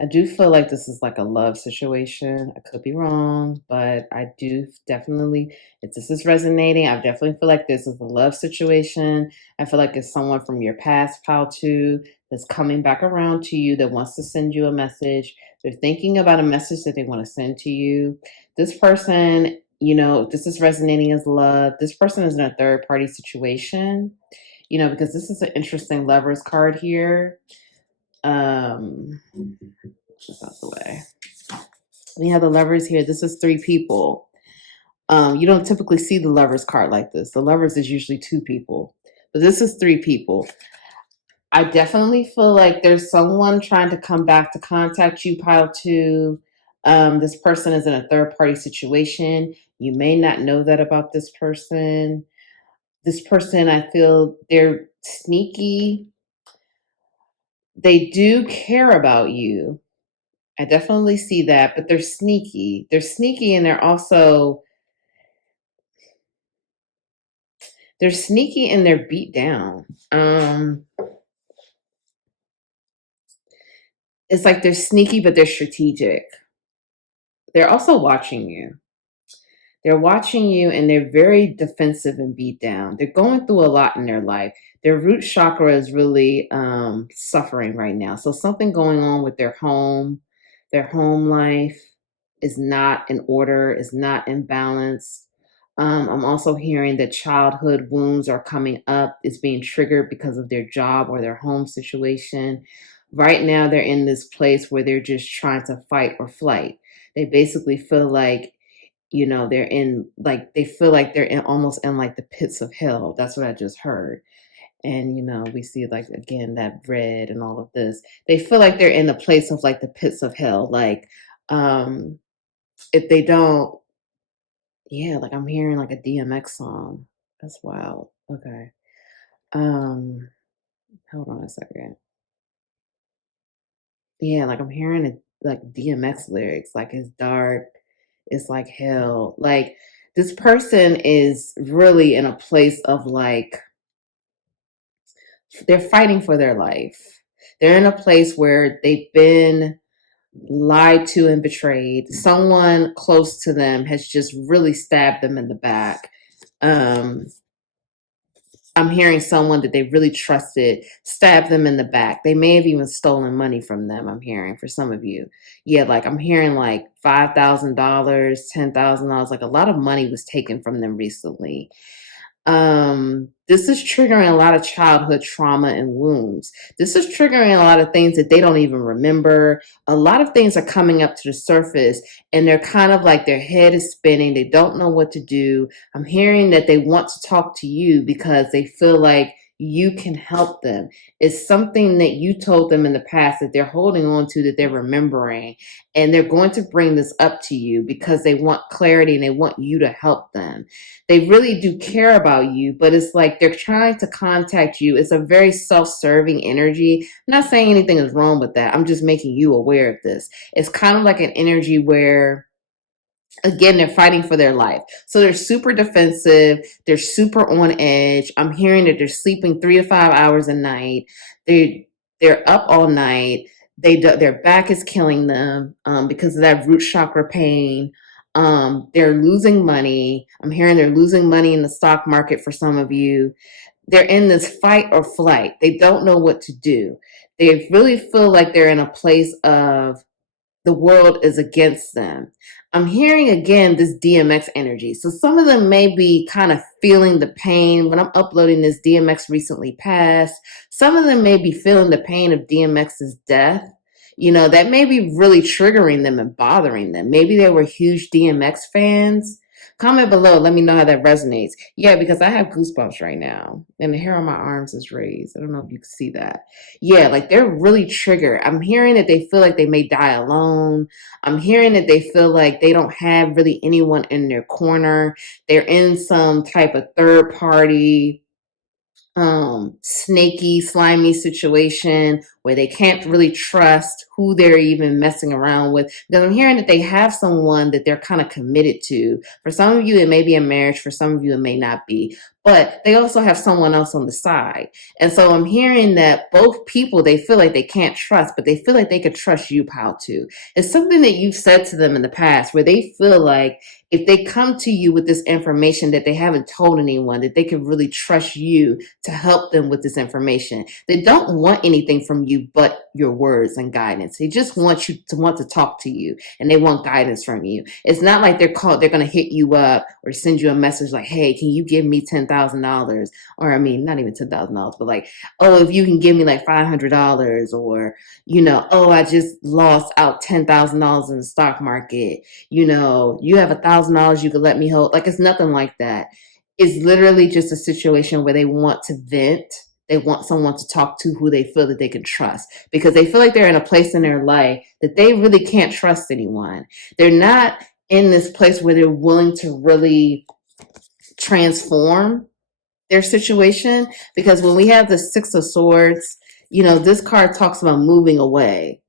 I do feel like this is like a love situation. I could be wrong, but I do definitely, if this is resonating, I definitely feel like this is a love situation. I feel like it's someone from your past, Pal 2, that's coming back around to you that wants to send you a message. They're thinking about a message that they want to send to you. This person, this is resonating as love. This person is in a third party situation, because this is an interesting lovers card here. Just out the way. We have the lovers here. This is 3 people. You don't typically see the lovers card like this. The lovers is usually 2 people, but this is 3 people. I definitely feel like there's someone trying to come back to contact you, Pile 2. This person is in a third party situation. You may not know that about this person. This person, I feel they're sneaky. They do care about you. I definitely see that, but they're sneaky. They're sneaky and they're sneaky and they're beat down. It's like they're sneaky, but they're strategic. They're also watching you. They're watching you and they're very defensive and beat down. They're going through a lot in their life. Their root chakra is really suffering right now. So something going on with their home life is not in order, is not in balance. I'm also hearing that childhood wounds are coming up, is being triggered because of their job or their home situation. Right now, they're in this place where they're just trying to fight or flight. They basically feel like, they feel like they're almost in like the pits of hell. That's what I just heard. And, we see like, again, that red and all of this. They feel like they're in a place of like the pits of hell. Like, if they don't, yeah, like I'm hearing like a DMX song. That's wild. Okay. Hold on a second. Yeah, like I'm hearing it like DMX lyrics, like it's dark, it's like hell. Like this person is really in a place of like they're fighting for their life. They're in a place where they've been lied to and betrayed. Someone close to them has just really stabbed them in the back. I'm hearing someone that they really trusted stab them in the back. They may have even stolen money from them. I'm hearing for some of you. Yeah, like I'm hearing like $5,000, $10,000. Like a lot of money was taken from them recently. This is triggering a lot of childhood trauma and wounds. This is triggering a lot of things that they don't even remember. A lot of things are coming up to the surface and they're kind of like their head is spinning. They don't know what to do. I'm hearing that they want to talk to you because they feel like you can help them. It's something that you told them in the past that they're holding on to, that they're remembering, and they're going to bring this up to you because they want clarity and they want you to help them. They really do care about you, but it's like they're trying to contact you. It's a very self-serving energy. I'm not saying anything is wrong with that. I'm just making you aware of this. It's kind of like an energy where, again, they're fighting for their life. So they're super defensive. They're super on edge. I'm hearing that they're sleeping 3 to 5 hours a night. They're up all night. Their back is killing them because of that root chakra pain. They're losing money. I'm hearing they're losing money in the stock market for some of you. They're in this fight or flight. They don't know what to do. They really feel like they're in a place of the world is against them. I'm hearing again this DMX energy. So some of them may be kind of feeling the pain. When I'm uploading this, DMX recently passed. Some of them may be feeling the pain of DMX's death. That may be really triggering them and bothering them. Maybe they were huge DMX fans. Comment below. Let me know how that resonates. Yeah, because I have goosebumps right now. And the hair on my arms is raised. I don't know if you can see that. Yeah, like they're really triggered. I'm hearing that they feel like they may die alone. I'm hearing that they feel like they don't have really anyone in their corner. They're in some type of third party, snaky, slimy situation where they can't really trust who they're even messing around with. Because I'm hearing that they have someone that they're kind of committed to. For some of you, it may be a marriage. For some of you, it may not be. But they also have someone else on the side. And so I'm hearing that both people, they feel like they can't trust, but they feel like they could trust you, pal, too. It's something that you've said to them in the past where they feel like if they come to you with this information that they haven't told anyone, that they can really trust you to help them with this information. They don't want anything from you but your words and guidance. They just want you to want to talk to you, and they want guidance from you. It's not like they're going to hit you up or send you a message like, hey, can you give me $10,000? Or I mean, not even $10,000, but like, oh, if you can give me like $500, or, oh, I just lost out $10,000 in the stock market. You have $1,000 you could let me hold. Like, it's nothing like that. It's literally just a situation where they want to vent. They want someone to talk to who they feel that they can trust, because they feel like they're in a place in their life that they really can't trust anyone. They're not in this place where they're willing to really transform their situation, because when we have the Six of Swords, this card talks about moving away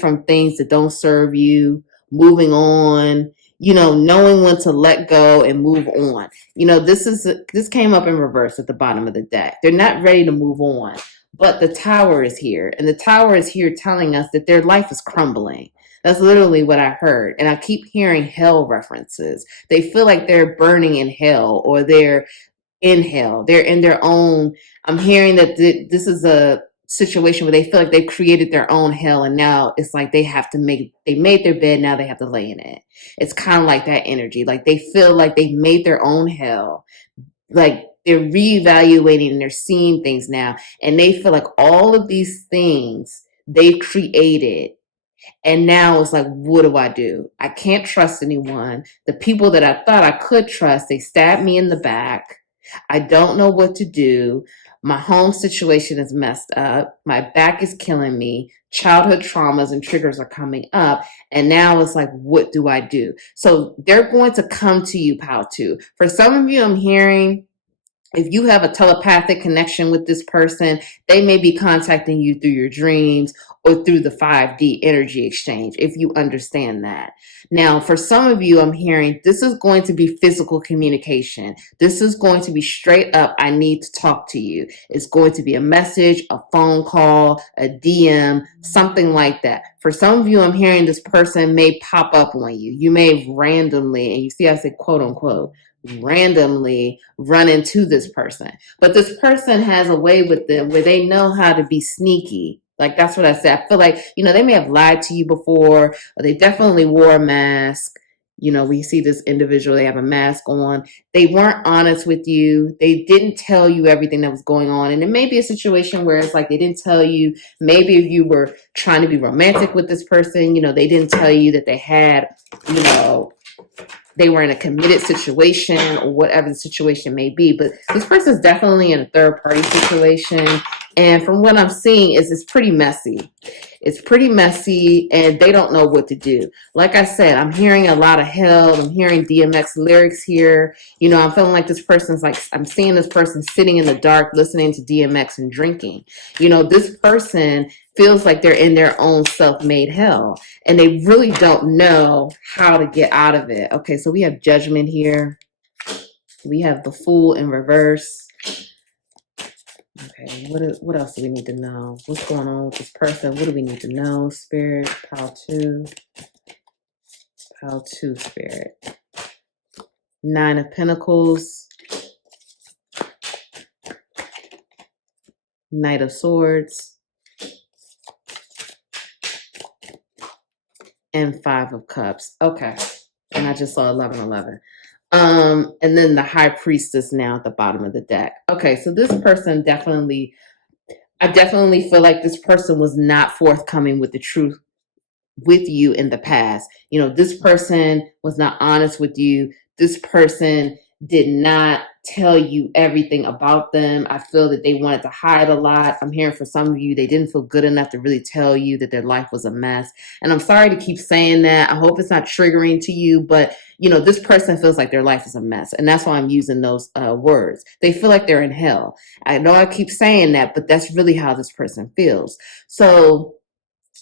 from things that don't serve you, moving on, knowing when to let go and move on. This came up in reverse at the bottom of the deck. They're not ready to move on, but the Tower is here, and the Tower is here telling us that their life is crumbling. That's literally what I heard. And I keep hearing hell references. They feel like they're burning in hell, or they're in hell. They're in their own. I'm hearing that this is a situation where they feel like they've created their own hell, and now it's like they made their bed, now they have to lay in it. It's kind of like that energy. Like they feel like they've made their own hell. Like they're reevaluating and they're seeing things now, and they feel like all of these things they've created. And now it's like, what do I do? I can't trust anyone. The people that I thought I could trust, they stabbed me in the back. I don't know what to do. My home situation is messed up. My back is killing me. Childhood traumas and triggers are coming up. And now it's like, what do I do? So they're going to come to you, pal, too. For some of you, I'm hearing, if you have a telepathic connection with this person, they may be contacting you through your dreams or through the 5D energy exchange, if you understand that. Now, for some of you, I'm hearing this is going to be physical communication. This is going to be straight up, I need to talk to you. It's going to be a message, a phone call, a DM, something like that. For some of you, I'm hearing this person may pop up on you. You may randomly, and you see I say quote unquote, randomly run into this person. But this person has a way with them where they know how to be sneaky. Like, that's what I said. I feel like, they may have lied to you before, or they definitely wore a mask. We see this individual, they have a mask on. They weren't honest with you. They didn't tell you everything that was going on. And it may be a situation where it's like they didn't tell you, maybe if you were trying to be romantic with this person, they didn't tell you that they had, they were in a committed situation, or whatever the situation may be. But this person is definitely in a third party situation. And from what I'm seeing is it's pretty messy. It's pretty messy, and they don't know what to do. Like I said, I'm hearing a lot of hell. I'm hearing DMX lyrics here. I'm feeling like this person's like, I'm seeing this person sitting in the dark, listening to DMX and drinking. This person feels like they're in their own self-made hell, and they really don't know how to get out of it. Okay, so we have Judgment here. We have the Fool in reverse. Okay, what else do we need to know? What's going on with this person? What do we need to know? Spirit, Pile 2. Pile 2, Spirit. 9 of Pentacles. Knight of Swords. And 5 of Cups. Okay, and I just saw 1111. And then the High Priestess now at the bottom of the deck. Okay, so this person I definitely feel like this person was not forthcoming with the truth with you in the past. This person was not honest with you. This person did not tell you everything about them. I feel that they wanted to hide a lot. I'm hearing for some of you, they didn't feel good enough to really tell you that their life was a mess. And I'm sorry to keep saying that. I hope it's not triggering to you, but this person feels like their life is a mess. And that's why I'm using those words. They feel like they're in hell. I know I keep saying that, but that's really how this person feels. So,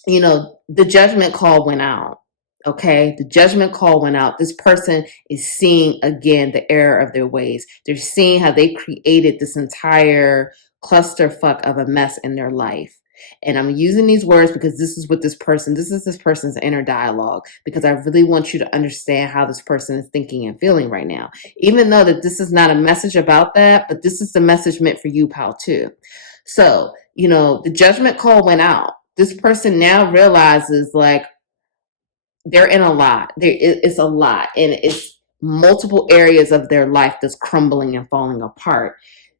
the judgment call went out. Okay, the judgment call went out. This person is seeing again the error of their ways. They're seeing how they created this entire clusterfuck of a mess in their life. And I'm using these words because this is this person's inner dialogue, because I really want you to understand how this person is thinking and feeling right now. Even though that this is not a message about that, but this is the message meant for you, pal, too. So, the judgment call went out. This person now realizes like they're in a lot. It's a lot, and it's multiple areas of their life that's crumbling and falling apart.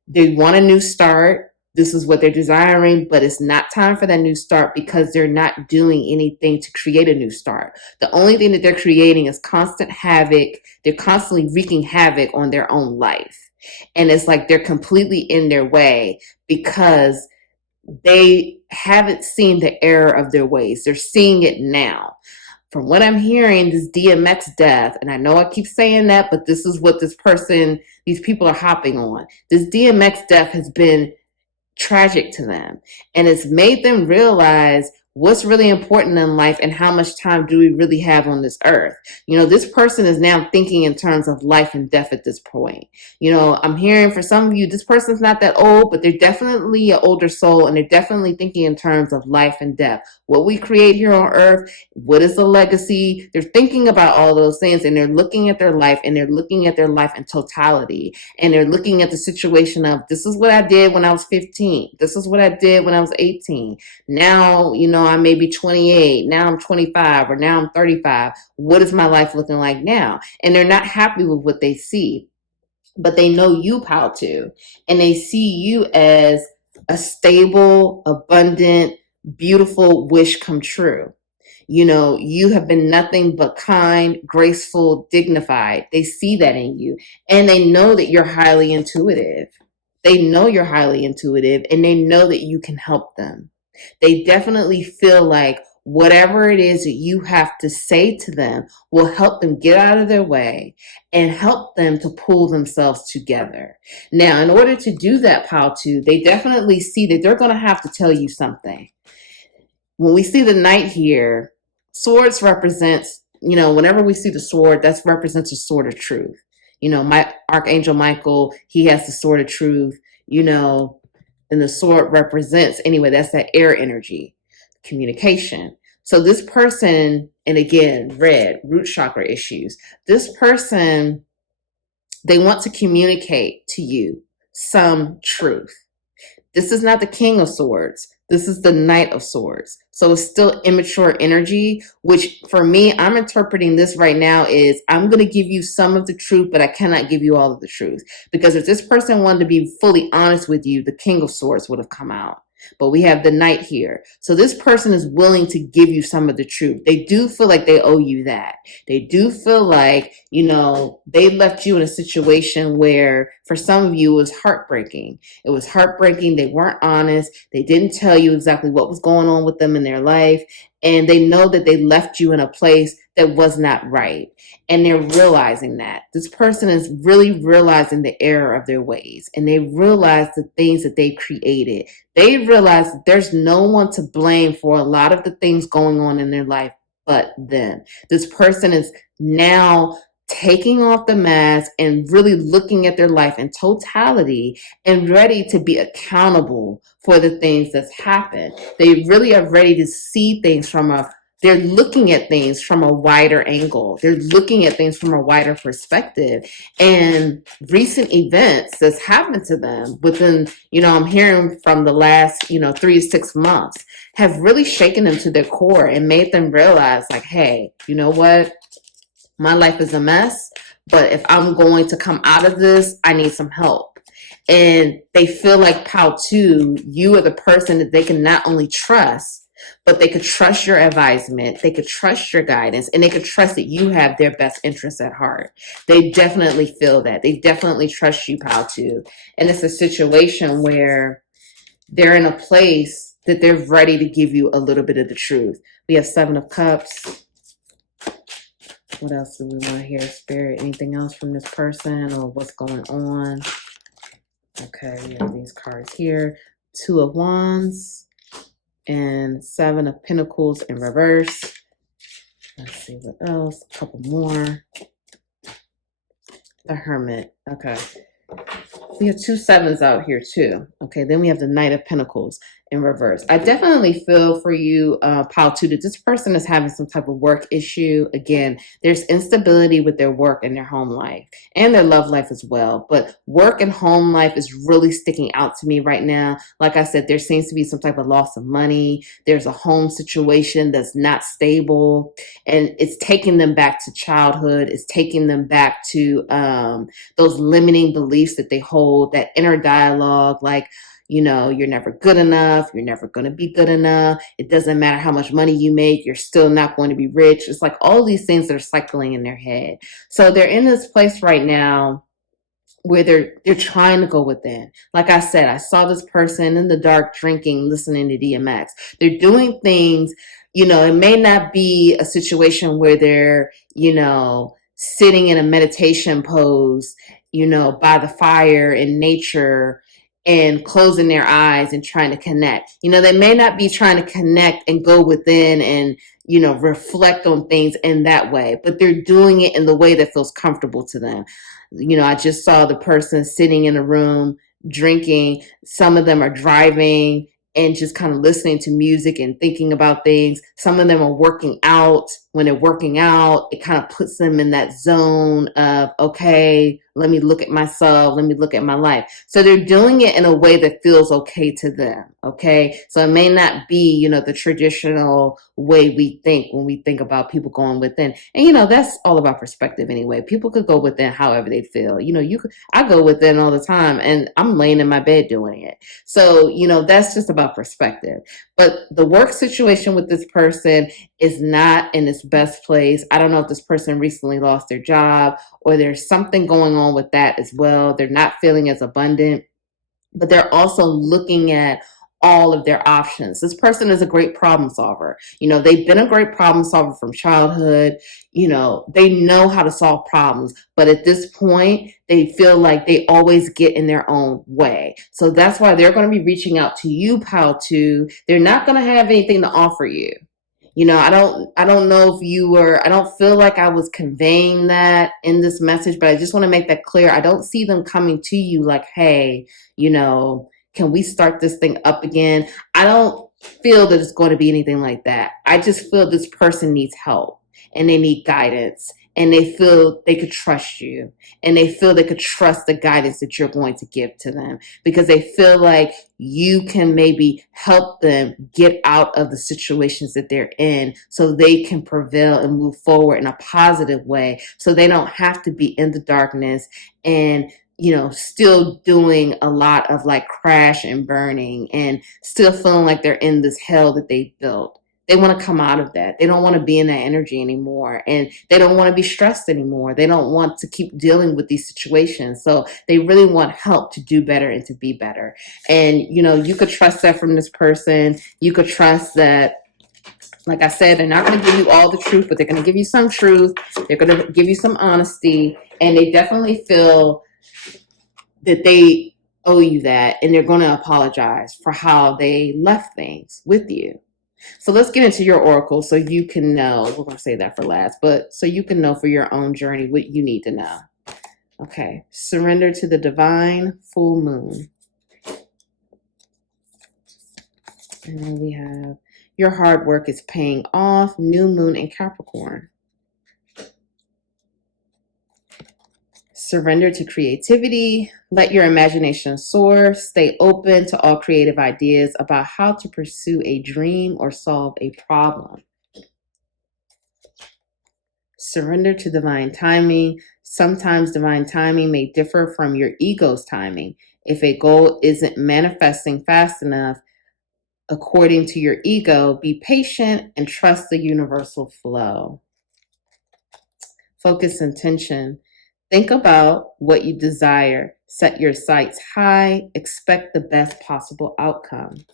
They want a new start. This is what they're desiring, but it's not time for that new start because they're not doing anything to create a new start. The only thing that they're creating is constant havoc. They're constantly wreaking havoc on their own life. And it's like they're completely in their way because they haven't seen the error of their ways. They're seeing it now. From what I'm hearing, this DMX death, and I know I keep saying that, but this is what these people are hopping on. This DMX death has been tragic to them, and it's made them realize what's really important in life and how much time do we really have on this earth. This person is now thinking in terms of life and death at this point. I'm hearing for some of you, this person's not that old, but they're definitely an older soul, and they're definitely thinking in terms of life and death. What we create here on earth, what is the legacy? They're thinking about all those things, and they're looking at their life, and they're looking at their life in totality, and they're looking at the situation of, this is what I did when I was 15. This is what I did when I was 18. Now, I may be 28, now I'm 25, or now I'm 35. What is my life looking like now? And they're not happy with what they see, but they know you, pal, too. And they see you as a stable, abundant, beautiful wish come true. You have been nothing but kind, graceful, dignified. They see that in you. And they know that you're highly intuitive. They know you're highly intuitive, and they know that you can help them. They definitely feel like whatever it is that you have to say to them will help them get out of their way and help them to pull themselves together. Now, in order to do that, pal, too, they definitely see that they're going to have to tell you something. When we see the knight here, swords represents, whenever we see the sword, that represents a sword of truth. My Archangel Michael, he has the sword of truth, and the sword represents, anyway, that's that air energy, communication. So this person, and again, red, root chakra issues, this person, they want to communicate to you some truth. This is not the King of Swords. This is the Knight of Swords. So it's still immature energy, which for me, I'm interpreting this right now is I'm going to give you some of the truth, but I cannot give you all of the truth. Because if this person wanted to be fully honest with you, the King of Swords would have come out. But we have the Knight here. So this person is willing to give you some of the truth. They do feel like they owe you that. They do feel like, they left you in a situation where for some of you it was heartbreaking. It was heartbreaking. They weren't honest. They didn't tell you exactly what was going on with them in their life. And they know that they left you in a place that was not right. And they're realizing that. This person is really realizing the error of their ways. And they realize the things that they created. They realize that there's no one to blame for a lot of the things going on in their life but them. This person is now taking off the mask and really looking at their life in totality and ready to be accountable for the things that's happened. They really are ready to see things they're looking at things from a wider angle. They're looking at things from a wider perspective. And recent events that's happened to them within, I'm hearing from the last, 3 to 6 months have really shaken them to their core and made them realize like, hey, you know what? My life is a mess, but if I'm going to come out of this, I need some help. And they feel like, pal, too, you are the person that they can not only trust, but they could trust your advisement, they could trust your guidance, and they could trust that you have their best interests at heart. They definitely feel that. They definitely trust you, pal, too. And it's a situation where they're in a place that they're ready to give you a little bit of the truth. We have 7 of Cups. What else do we want to hear, Spirit? Anything else from this person or what's going on? Okay, we have these cards here. 2 of Wands and 7 of Pentacles in reverse. Let's see what else. A couple more. The Hermit. Okay. We have 2 sevens out here too. Okay, then we have the Knight of Pentacles in reverse. I definitely feel for you, Pal, too, that this person is having some type of work issue. Again, there's instability with their work and their home life and their love life as well. But work and home life is really sticking out to me right now. Like I said, there seems to be some type of loss of money. There's a home situation that's not stable, and it's taking them back to childhood. It's taking them back to those limiting beliefs that they hold, that inner dialogue, like, you know, you're never good enough. You're never going to be good enough. It doesn't matter how much money you make. You're still not going to be rich. It's like all these things that are cycling in their head. So they're in this place right now where they're trying to go within. Like I said, I saw this person in the dark drinking, listening to DMX. They're doing things, you know, it may not be a situation where they're, you know, sitting in a meditation pose, you know, by the fire in nature and closing their eyes and trying to connect. You know, they may not be trying to connect and go within and, you know, reflect on things in that way, but they're doing it in the way that feels comfortable to them. You know, I just saw the person sitting in a room drinking. Some of them are driving and just kind of listening to music and thinking about things. Some of them are working out. When they're working out, it kind of puts them in that zone of, okay, let me look at myself. Let me look at my life. So they're doing it in a way that feels okay to them. Okay. So it may not be, you know, the traditional way we think when we think about people going within. And, you know, that's all about perspective anyway. People could go within however they feel. You know, I go within all the time and I'm laying in my bed doing it. So, you know, that's just about perspective. But the work situation with this person is not in its best place. I don't know if this person recently lost their job or there's something going on with that as well. They're not feeling as abundant, but they're also looking at all of their options. This person is a great problem solver. You know, they've been a great problem solver from childhood. You know, they know how to solve problems, but at this point, they feel like they always get in their own way. So that's why they're going to be reaching out to you, pal, too. They're not going to have anything to offer you. You know, I don't know if you were, I don't feel like I was conveying that in this message, but I just want to make that clear. I don't see them coming to you like, hey, you know, can we start this thing up again? I don't feel that it's going to be anything like that. I just feel this person needs help and they need guidance and they feel they could trust you and they feel they could trust the guidance that you're going to give to them because they feel like you can maybe help them get out of the situations that they're in so they can prevail and move forward in a positive way so they don't have to be in the darkness and, you know, still doing a lot of like crash and burning and still feeling like they're in this hell that they built. They want to come out of that. They don't want to be in that energy anymore. And they don't want to be stressed anymore. They don't want to keep dealing with these situations. So they really want help to do better and to be better. And, you know, you could trust that from this person. You could trust that, like I said, they're not going to give you all the truth, but they're going to give you some truth. They're going to give you some honesty. And they definitely feel that they owe you that. And they're going to apologize for how they left things with you. So let's get into your oracle so you can know. We're going to say that for last, but so you can know for your own journey what you need to know. Okay. Surrender to the divine, full moon. And then we have your hard work is paying off, new moon in Capricorn. Surrender to creativity. Let your imagination soar. Stay open to all creative ideas about how to pursue a dream or solve a problem. Surrender to divine timing. Sometimes divine timing may differ from your ego's timing. If a goal isn't manifesting fast enough, according to your ego. Be patient and trust the universal flow. Focus intention. Think about what you desire. Set your sights high. Expect the best possible outcome.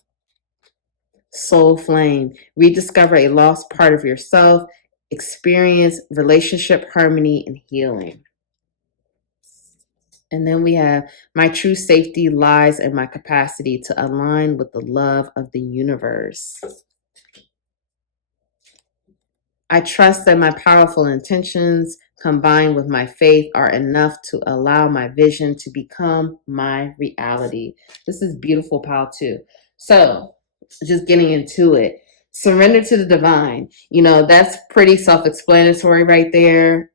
Soul flame. Rediscover a lost part of yourself. Experience relationship harmony and healing. And then we have my true safety lies in my capacity to align with the love of the universe. I trust that my powerful intentions combined with my faith are enough to allow my vision to become my reality. This is beautiful, pal, too. So just getting into it. Surrender to the divine. That's pretty self-explanatory right there.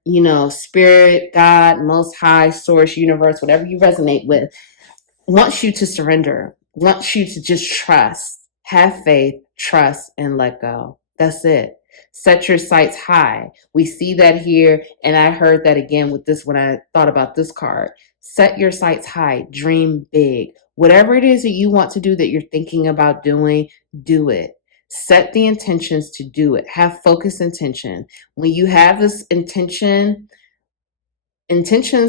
Spirit, God, most high, source, universe, whatever you resonate with, wants you to surrender, wants you to just trust, have faith, trust, and let go. That's it. Set your sights high. We see that here, and I heard that again with this when I thought about this card. Set your sights high. Dream big. Whatever it is that you want to do, that you're thinking about doing, do it. Set the intentions to do it. Have focused intention. When you have this intentions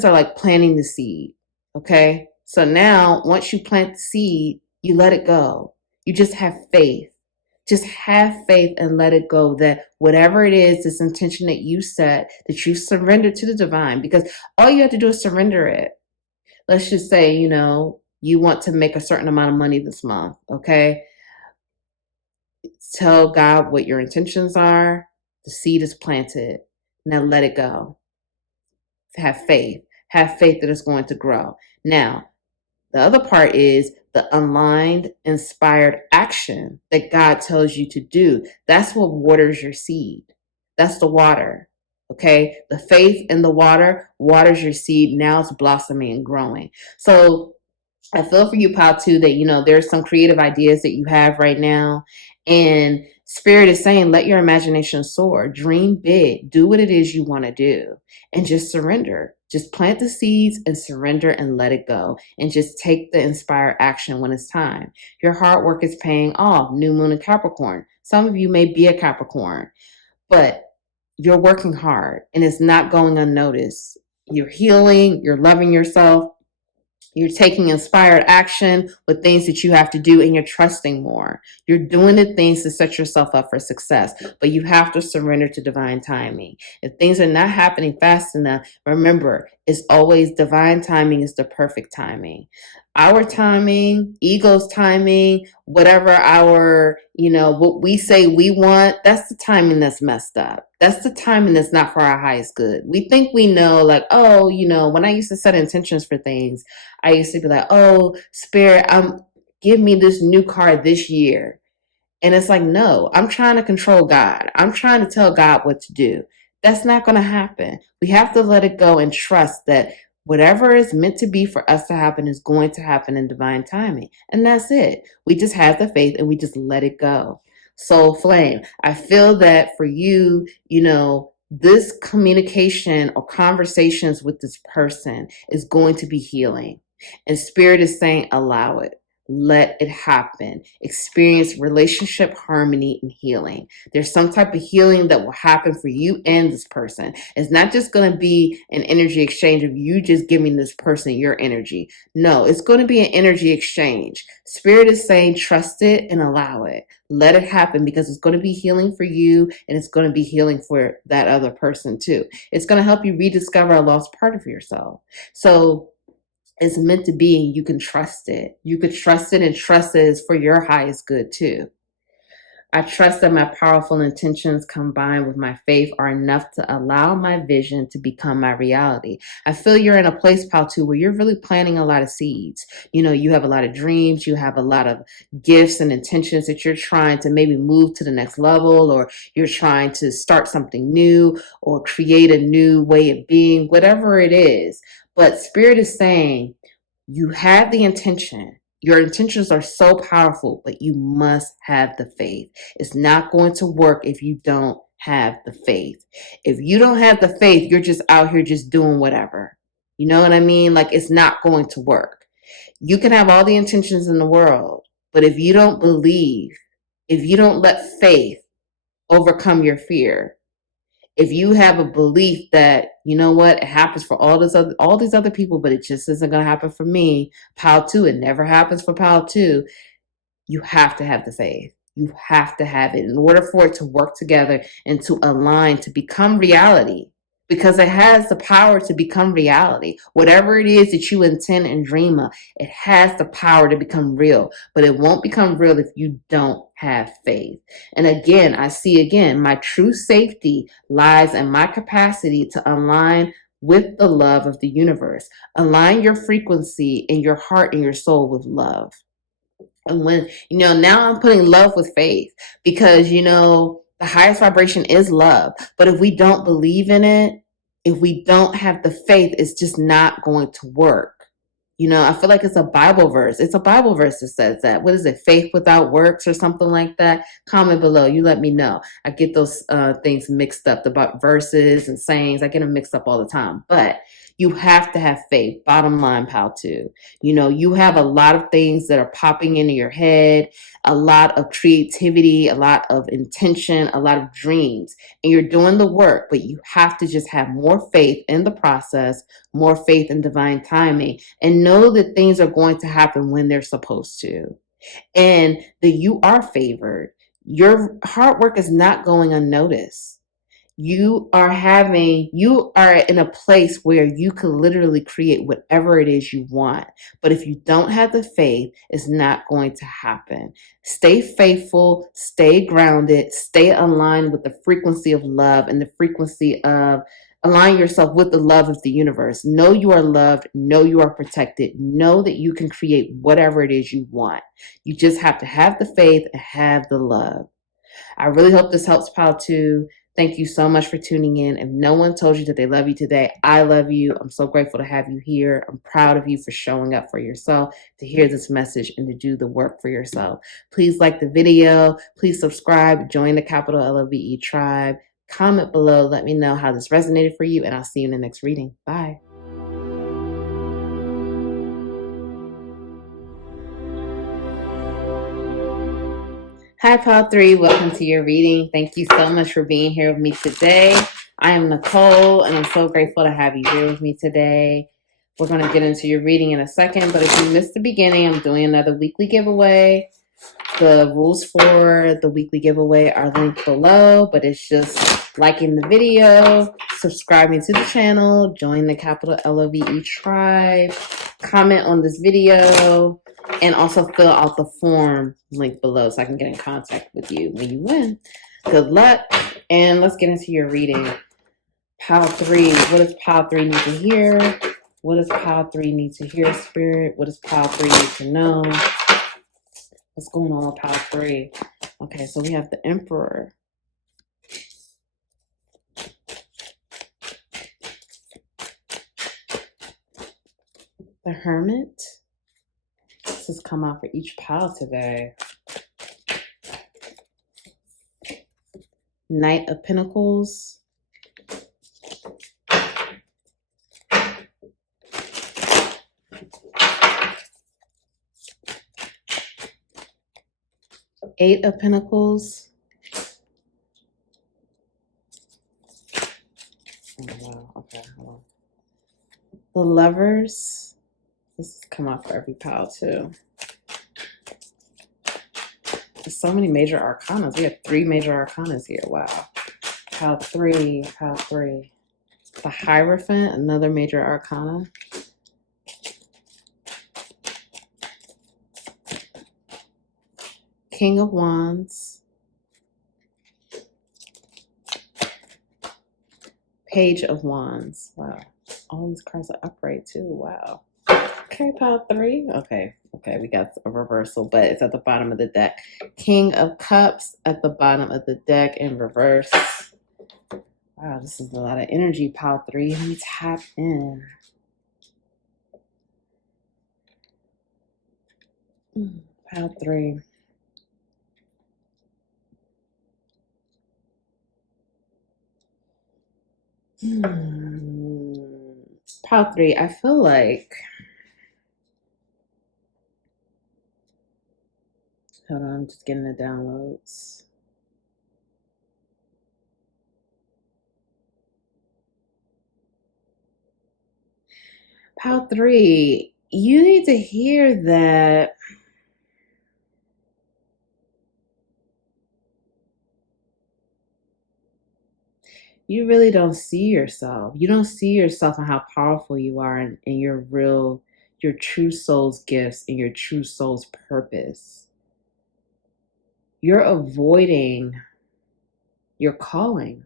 are like planting the seed, okay? So now, once you plant the seed, you let it go. You just have faith. Just have faith and let it go, that whatever it is, this intention that you set, that you surrender to the divine, because all you have to do is surrender it. Let's just say, you want to make a certain amount of money this month, okay? Tell God what your intentions are. The seed is planted. Now let it go. Have faith. Have faith that it's going to grow. Now, the other part is the aligned, inspired action that God tells you to do. That's what waters your seed. That's the water. Okay? The faith in the water waters your seed. Now it's blossoming and growing. So I feel for you, Pal, too, that, there's some creative ideas that you have right now. And Spirit is saying, let your imagination soar. Dream big. Do what it is you want to do. And just surrender. Just plant the seeds and surrender and let it go. And just take the inspired action when it's time. Your hard work is paying off. New moon in Capricorn. Some of you may be a Capricorn, but you're working hard and it's not going unnoticed. You're healing. You're loving yourself. You're taking inspired action with things that you have to do, and you're trusting more. You're doing the things to set yourself up for success, but you have to surrender to divine timing. If things are not happening fast enough, remember, it's always divine timing is the perfect timing. Our timing, ego's timing, whatever what we say we want, that's the timing that's messed up. That's the timing that's not for our highest good. We think we know, like, when I used to set intentions for things, I used to be like, oh, Spirit, give me this new car this year. And it's like, no, I'm trying to control God. I'm trying to tell God what to do. That's not going to happen. We have to let it go and trust that whatever is meant to be for us to happen is going to happen in divine timing. And that's it. We just have the faith and we just let it go. Soul flame. I feel that for you, this communication or conversations with this person is going to be healing. And Spirit is saying, allow it. Let it happen. Experience relationship harmony and healing. There's some type of healing that will happen for you and this person. It's not just going to be an energy exchange of you just giving this person your energy. No, it's going to be an energy exchange. Spirit is saying, trust it and allow it. Let it happen, because it's going to be healing for you and it's going to be healing for that other person too. It's going to help you rediscover a lost part of yourself. So it's meant to be, and you can trust it. You could trust it, and trust it is for your highest good too. I trust that my powerful intentions combined with my faith are enough to allow my vision to become my reality. I feel you're in a place, Pal, too, where you're really planting a lot of seeds. You have a lot of dreams. You have a lot of gifts and intentions that you're trying to maybe move to the next level, or you're trying to start something new or create a new way of being, whatever it is. But Spirit is saying, you have the intention. Your intentions are so powerful, but you must have the faith. It's not going to work if you don't have the faith. If you don't have the faith, you're just out here just doing whatever. You know what I mean? Like, it's not going to work. You can have all the intentions in the world, But if you don't believe, if you don't let faith overcome your fear, if you have a belief that, you know what, it happens for all these other people, but it just isn't going to happen for me, pile two, it never happens for pile two, you have to have the faith. You have to have it in order for it to work together and to align to become reality, because it has the power to become reality. Whatever it is that you intend and dream of, it has the power to become real, but it won't become real if you don't have faith. And again, I see again, my true safety lies in my capacity to align with the love of the universe. Align your frequency in your heart and your soul with love. And when, now I'm putting love with faith, because, the highest vibration is love. But if we don't believe in it, if we don't have the faith, it's just not going to work. I feel like it's a Bible verse. It's a Bible verse that says that. What is it? Faith without works or something like that? Comment below. You let me know. I get those things mixed up, the verses and sayings. I get them mixed up all the time. But you have to have faith. Bottom line, pal, too. You have a lot of things that are popping into your head, a lot of creativity, a lot of intention, a lot of dreams, and you're doing the work, but you have to just have more faith in the process, more faith in divine timing, and know that things are going to happen when they're supposed to, and that you are favored. Your hard work is not going unnoticed. You are in a place where you can literally create whatever it is you want. But if you don't have the faith, it's not going to happen. Stay faithful, stay grounded, stay aligned with the frequency of love and the frequency of align yourself with the love of the universe. Know you are loved. Know you are protected. Know that you can create whatever it is you want. You just have to have the faith and have the love. I really hope this helps, pal, too. Thank you so much for tuning in. If no one told you that they love you today, I love you. I'm so grateful to have you here. I'm proud of you for showing up for yourself, to hear this message, and to do the work for yourself. Please like the video. Please subscribe. Join the capital LOVE tribe. Comment below. Let me know how this resonated for you, and I'll see you in the next reading. Bye. Hi, Pile 3. Welcome to your reading. Thank you so much for being here with me today. I am Nicole, and I'm so grateful to have you here with me today. We're going to get into your reading in a second, but if you missed the beginning, I'm doing another weekly giveaway. The rules for the weekly giveaway are linked below, but it's just liking the video, subscribing to the channel, join the capital LOVE tribe, comment on this video, and also fill out the form link below so I can get in contact with you when you win. Good luck, and let's get into your reading. Pile 3, what does Pile 3 need to hear? What does Pile 3 need to hear, Spirit? What does Pile 3 need to know? What's going on with Pile 3? Okay, so we have the Emperor. The Hermit. This has come out for each pile today. Knight of Pentacles. Eight of Pentacles. Oh, wow. Okay, hold on. The Lovers. This has come out for every pile too. There's so many major arcanas. We have 3 major arcanas here. Wow. Pile 3, pile 3. The Hierophant, another major arcana. King of Wands. Page of Wands. Wow. All these cards are upright too. Wow. Okay, pile 3. Okay, we got a reversal, but it's at the bottom of the deck. King of Cups at the bottom of the deck in reverse. Wow, this is a lot of energy, pile 3. Let me tap in. Pile 3. Pile 3, I feel like Hold on, I'm just getting the downloads. Pile 3, you need to hear that you really don't see yourself. You don't see yourself and how powerful you are and your true soul's gifts and your true soul's purpose. You're avoiding your calling.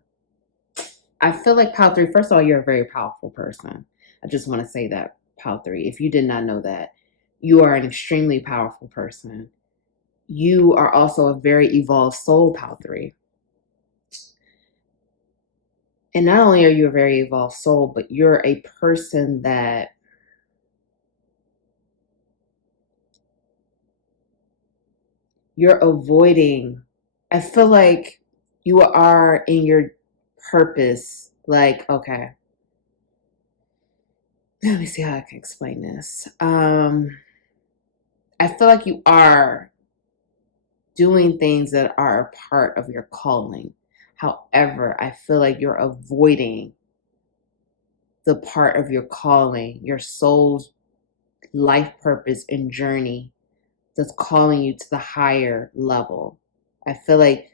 I feel like Pile 3, first of all, you're a very powerful person. I just want to say that, Pile 3. If you did not know that, you are an extremely powerful person. You are also a very evolved soul, Pile 3. And not only are you a very evolved soul, but you're a person that you're avoiding. I feel like you are in your purpose. Like, okay, let me see how I can explain this. I feel like you are doing things that are a part of your calling. However, I feel like you're avoiding the part of your calling, your soul's life purpose and journey that's calling you to the higher level. I feel like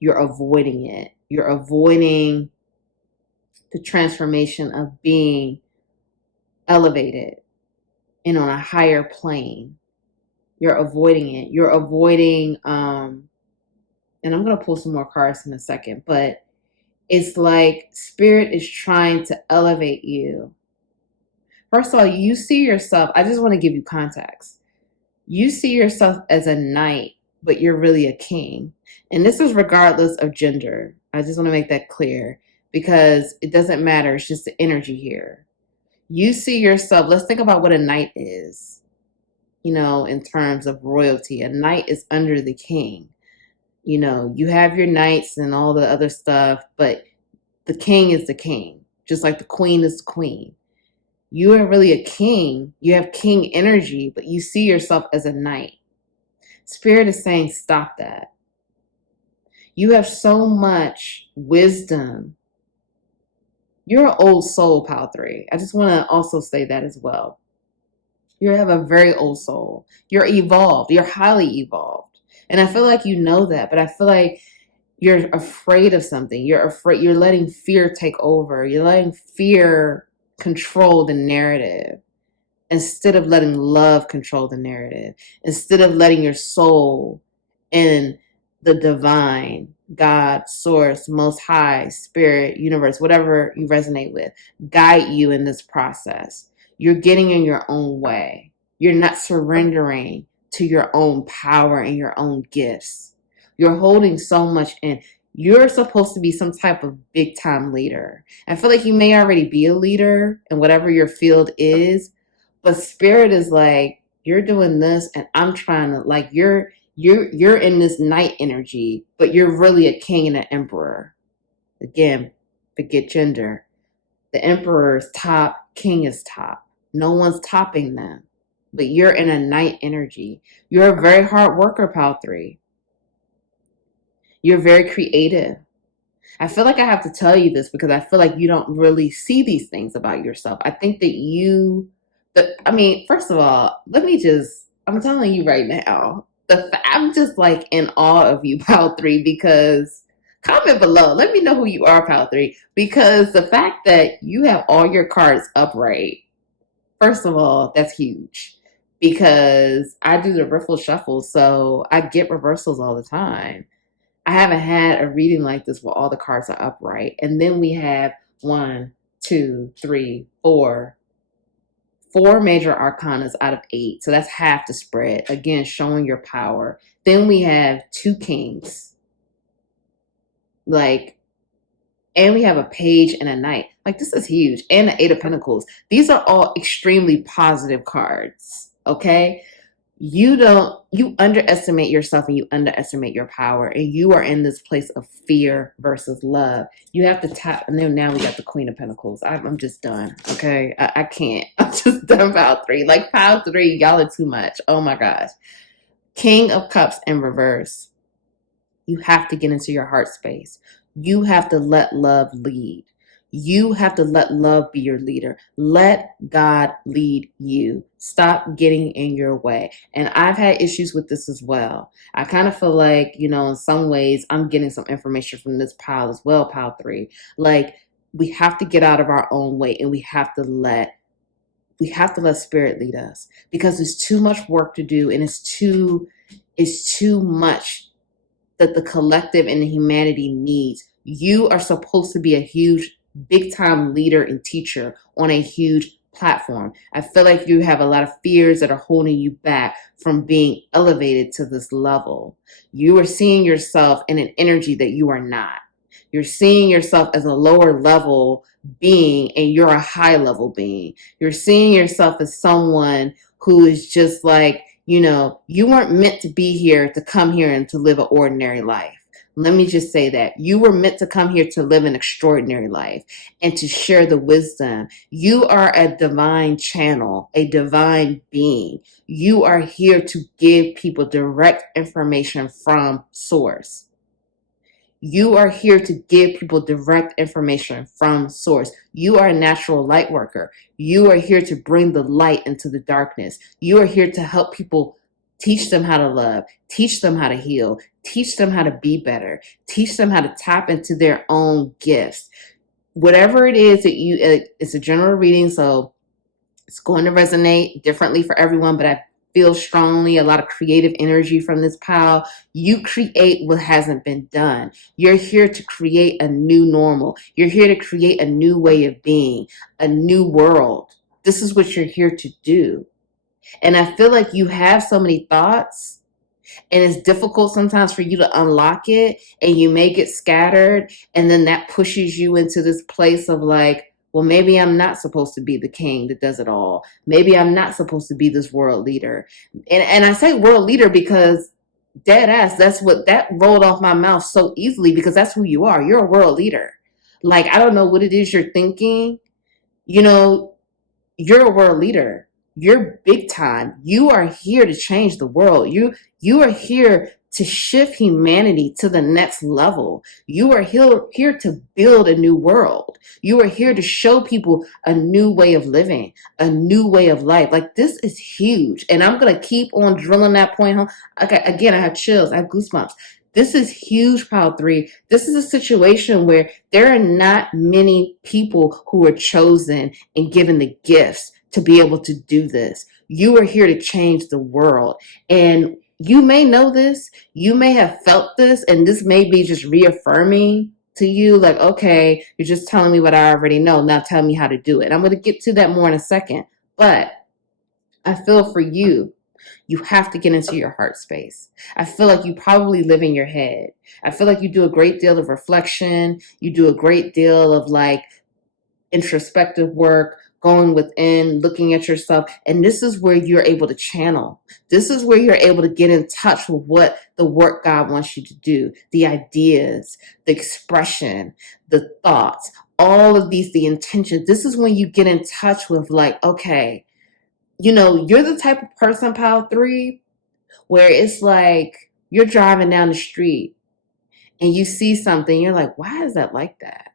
you're avoiding it. You're avoiding the transformation of being elevated and on a higher plane. You're avoiding it. You're avoiding, and I'm going to pull some more cards in a second, but it's like Spirit is trying to elevate you. First of all, you see yourself, I just want to give you context. You see yourself as a knight, but you're really a king. And this is regardless of gender. I just want to make that clear because it doesn't matter. It's just the energy here. You see yourself, let's think about what a knight is, you know, in terms of royalty. A knight is under the king. You know, you have your knights and all the other stuff, but the king is the king, just like the queen is the queen. You are really a king. You have king energy, but you see yourself as a knight. Spirit is saying, stop that. You have so much wisdom. You're an old soul, Pile 3. I just want to also say that as well. You have a very old soul. You're evolved. You're highly evolved. And I feel like you know that, but I feel like you're afraid of something. You're afraid. You're letting fear take over. You're letting fear control the narrative instead of letting love control the narrative, instead of letting your soul and the divine, God, source, most high, spirit, universe, whatever you resonate with, guide you in this process. You're getting in your own way. You're not surrendering to your own power and your own gifts. You're holding so much in. You're supposed to be some type of big time leader. I feel like you may already be a leader in whatever your field is, but Spirit is like, you're doing this and I'm trying to, like, you're in this knight energy, but you're really a king and an emperor. Again, forget gender. The emperor is top, king is top. No one's topping them. But you're in a knight energy. You're a very hard worker, Pile 3. You're very creative. I feel like I have to tell you this because I feel like you don't really see these things about yourself. I think that first of all, I'm telling you right now, I'm just like in awe of you, Pile 3, because comment below. Let me know who you are, Pile 3, because the fact that you have all your cards upright, first of all, that's huge. Because I do the riffle shuffle, so I get reversals all the time. I haven't had a reading like this where all the cards are upright. And then we have 1, 2, 3, 4 major arcanas out of 8. So that's half the spread. Again, showing your power. Then we have 2 kings. And we have a page and a knight. Like, this is huge. And the 8 of Pentacles. These are all extremely positive cards. Okay? You underestimate yourself and you underestimate your power. And you are in this place of fear versus love. You have to tap. And then now we got the Queen of Pentacles. I'm just done. Okay? I can't. I'm just done, Pile 3. Like, Pile 3, y'all are too much. Oh my gosh. King of Cups in reverse. You have to get into your heart space. You have to let love lead. You have to let love be your leader. Let God lead you. Stop getting in your way. And I've had issues with this as well. I kind of feel like, in some ways, I'm getting some information from this pile as well, pile 3. Like, we have to get out of our own way, and we have to let spirit lead us, because there's too much work to do, and it's too much that the collective and the humanity needs. You are supposed to be a huge, big time leader and teacher on a huge platform. I feel like you have a lot of fears that are holding you back from being elevated to this level. You are seeing yourself in an energy that you are not. You're seeing yourself as a lower level being, and you're a high level being. You're seeing yourself as someone who is just like, you weren't meant to be here to come here and to live an ordinary life. Let me just say that. You were meant to come here to live an extraordinary life and to share the wisdom. You are a divine channel, a divine being. You are here to give people direct information from source. You are here to give people direct information from source. You are a natural light worker. You are here to bring the light into the darkness. You are here to help people, teach them how to love, teach them how to heal, teach them how to be better, teach them how to tap into their own gifts. Whatever it is that it's a general reading, so it's going to resonate differently for everyone, but I feel strongly a lot of creative energy from this pile. You create what hasn't been done. You're here to create a new normal. You're here to create a new way of being, a new world. This is what you're here to do. And I feel like you have so many thoughts, and it's difficult sometimes for you to unlock it, and you may get scattered, and then that pushes you into this place of like, well, maybe I'm not supposed to be the king that does it all. Maybe I'm not supposed to be this world leader. And I say world leader because dead ass, that rolled off my mouth so easily, because that's who you are. You're a world leader. Like, I don't know what it is you're thinking. You're a world leader. You're big time. You are here to change the world. You are here to shift humanity to the next level. You are here to build a new world. You are here to show people a new way of living, a new way of life. Like, this is huge. And I'm going to keep on drilling that point home. Okay, again, I have chills. I have goosebumps. This is huge, pile 3. This is a situation where there are not many people who are chosen and given the gifts to be able to do this. You are here to change the world. And you may know this, you may have felt this, and this may be just reaffirming to you, like, okay, you're just telling me what I already know. Now tell me how to do it. I'm going to get to that more in a second. But I feel for you, you have to get into your heart space. I feel like you probably live in your head. I feel like you do a great deal of reflection. You do a great deal of like introspective work, going within, looking at yourself. And this is where you're able to channel. This is where you're able to get in touch with what the work God wants you to do, the ideas, the expression, the thoughts, all of these, the intentions. This is when you get in touch with like, okay, you're the type of person, pile 3, where it's like you're driving down the street and you see something, you're like, why is that like that?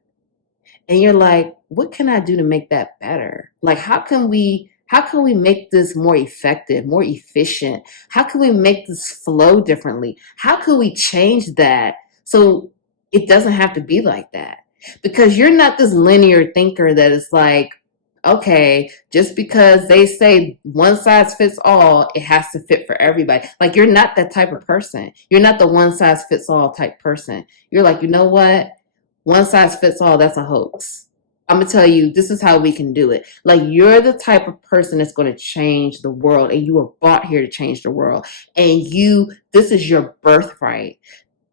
And you're like, what can I do to make that better? Like, how can we make this more effective, more efficient? How can we make this flow differently? How can we change that so it doesn't have to be like that? Because you're not this linear thinker that is like, okay, just because they say one size fits all, it has to fit for everybody. Like, you're not that type of person. You're not the one size fits all type person. You're like, you know what? One size fits all, that's a hoax. I'm going to tell you, this is how we can do it. Like, you're the type of person that's going to change the world, and you were brought here to change the world. And this is your birthright.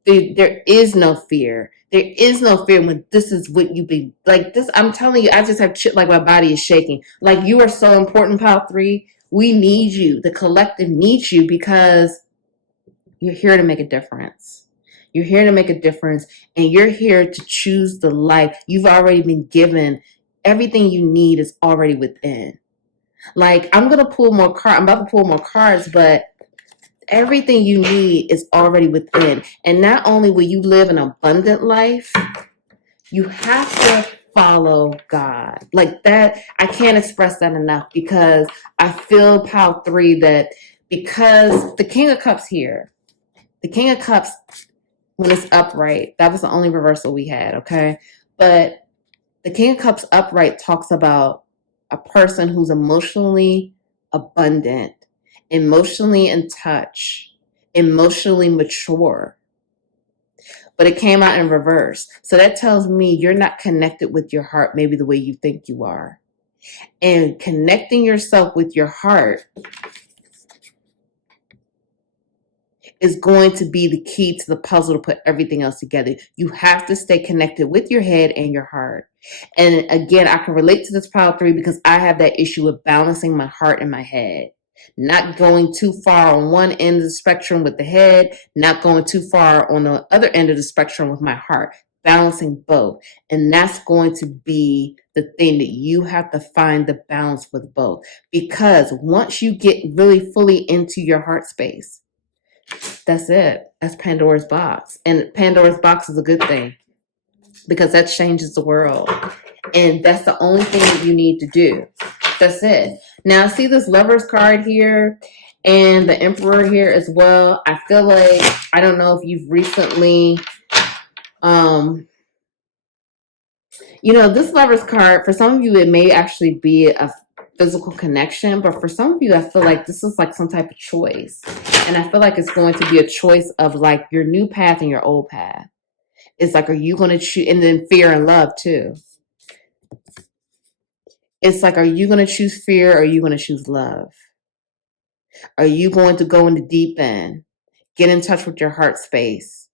There is no fear. There is no fear when this is what you be like. This, I'm telling you, I just have like my body is shaking. Like, you are so important, pile 3. We need you. The collective needs you, because you're here to make a difference. You're here to make a difference, and you're here to choose the life. You've already been given. Everything you need is already within. Like, I'm about to pull more cards, but everything you need is already within. And not only will you live an abundant life, you have to follow God. Like that, I can't express that enough, because I feel Pile 3 that because the King of Cups here, the King of Cups, when it's upright, that was the only reversal we had, okay? But the King of Cups upright talks about a person who's emotionally abundant, emotionally in touch, emotionally mature. But it came out in reverse. So that tells me you're not connected with your heart maybe the way you think you are. And connecting yourself with your heart is going to be the key to the puzzle to put everything else together. You have to stay connected with your head and your heart. And again, I can relate to this Pile 3 because I have that issue of balancing my heart and my head. Not going too far on one end of the spectrum with the head, not going too far on the other end of the spectrum with my heart. Balancing both. And that's going to be the thing that you have to find the balance with both. Because once you get really fully into your heart space, that's it. That's Pandora's box. And Pandora's box is a good thing, because that changes the world. And that's the only thing that you need to do. That's it. Now, see this Lover's card here and the Emperor here as well. I feel like, I don't know if you've recently, this Lover's card, for some of you, it may actually be a physical connection, but for some of you, I feel like this is like some type of choice. And I feel like it's going to be a choice of like your new path and your old path. It's like, are you going to choose, and then fear and love too. It's like, are you going to choose fear or are you going to choose love? Are you going to go in the deep end, get in touch with your heart space?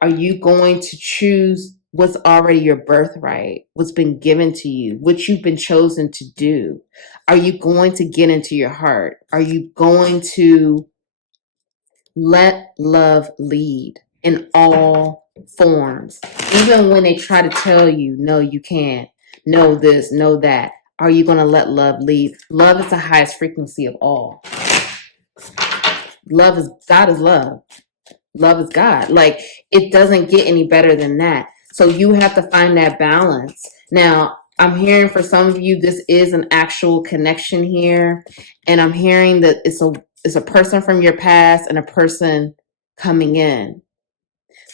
Are you going to choose what's already your birthright, what's been given to you, what you've been chosen to do? Are you going to get into your heart? Are you going to let love lead in all forms? Even when they try to tell you, no, you can't. Know this, know that. Are you going to let love lead? Love is the highest frequency of all. God is love. Love is God. Like, it doesn't get any better than that. So you have to find that balance. Now, I'm hearing for some of you, this is an actual connection here. And I'm hearing that it's a person from your past and a person coming in.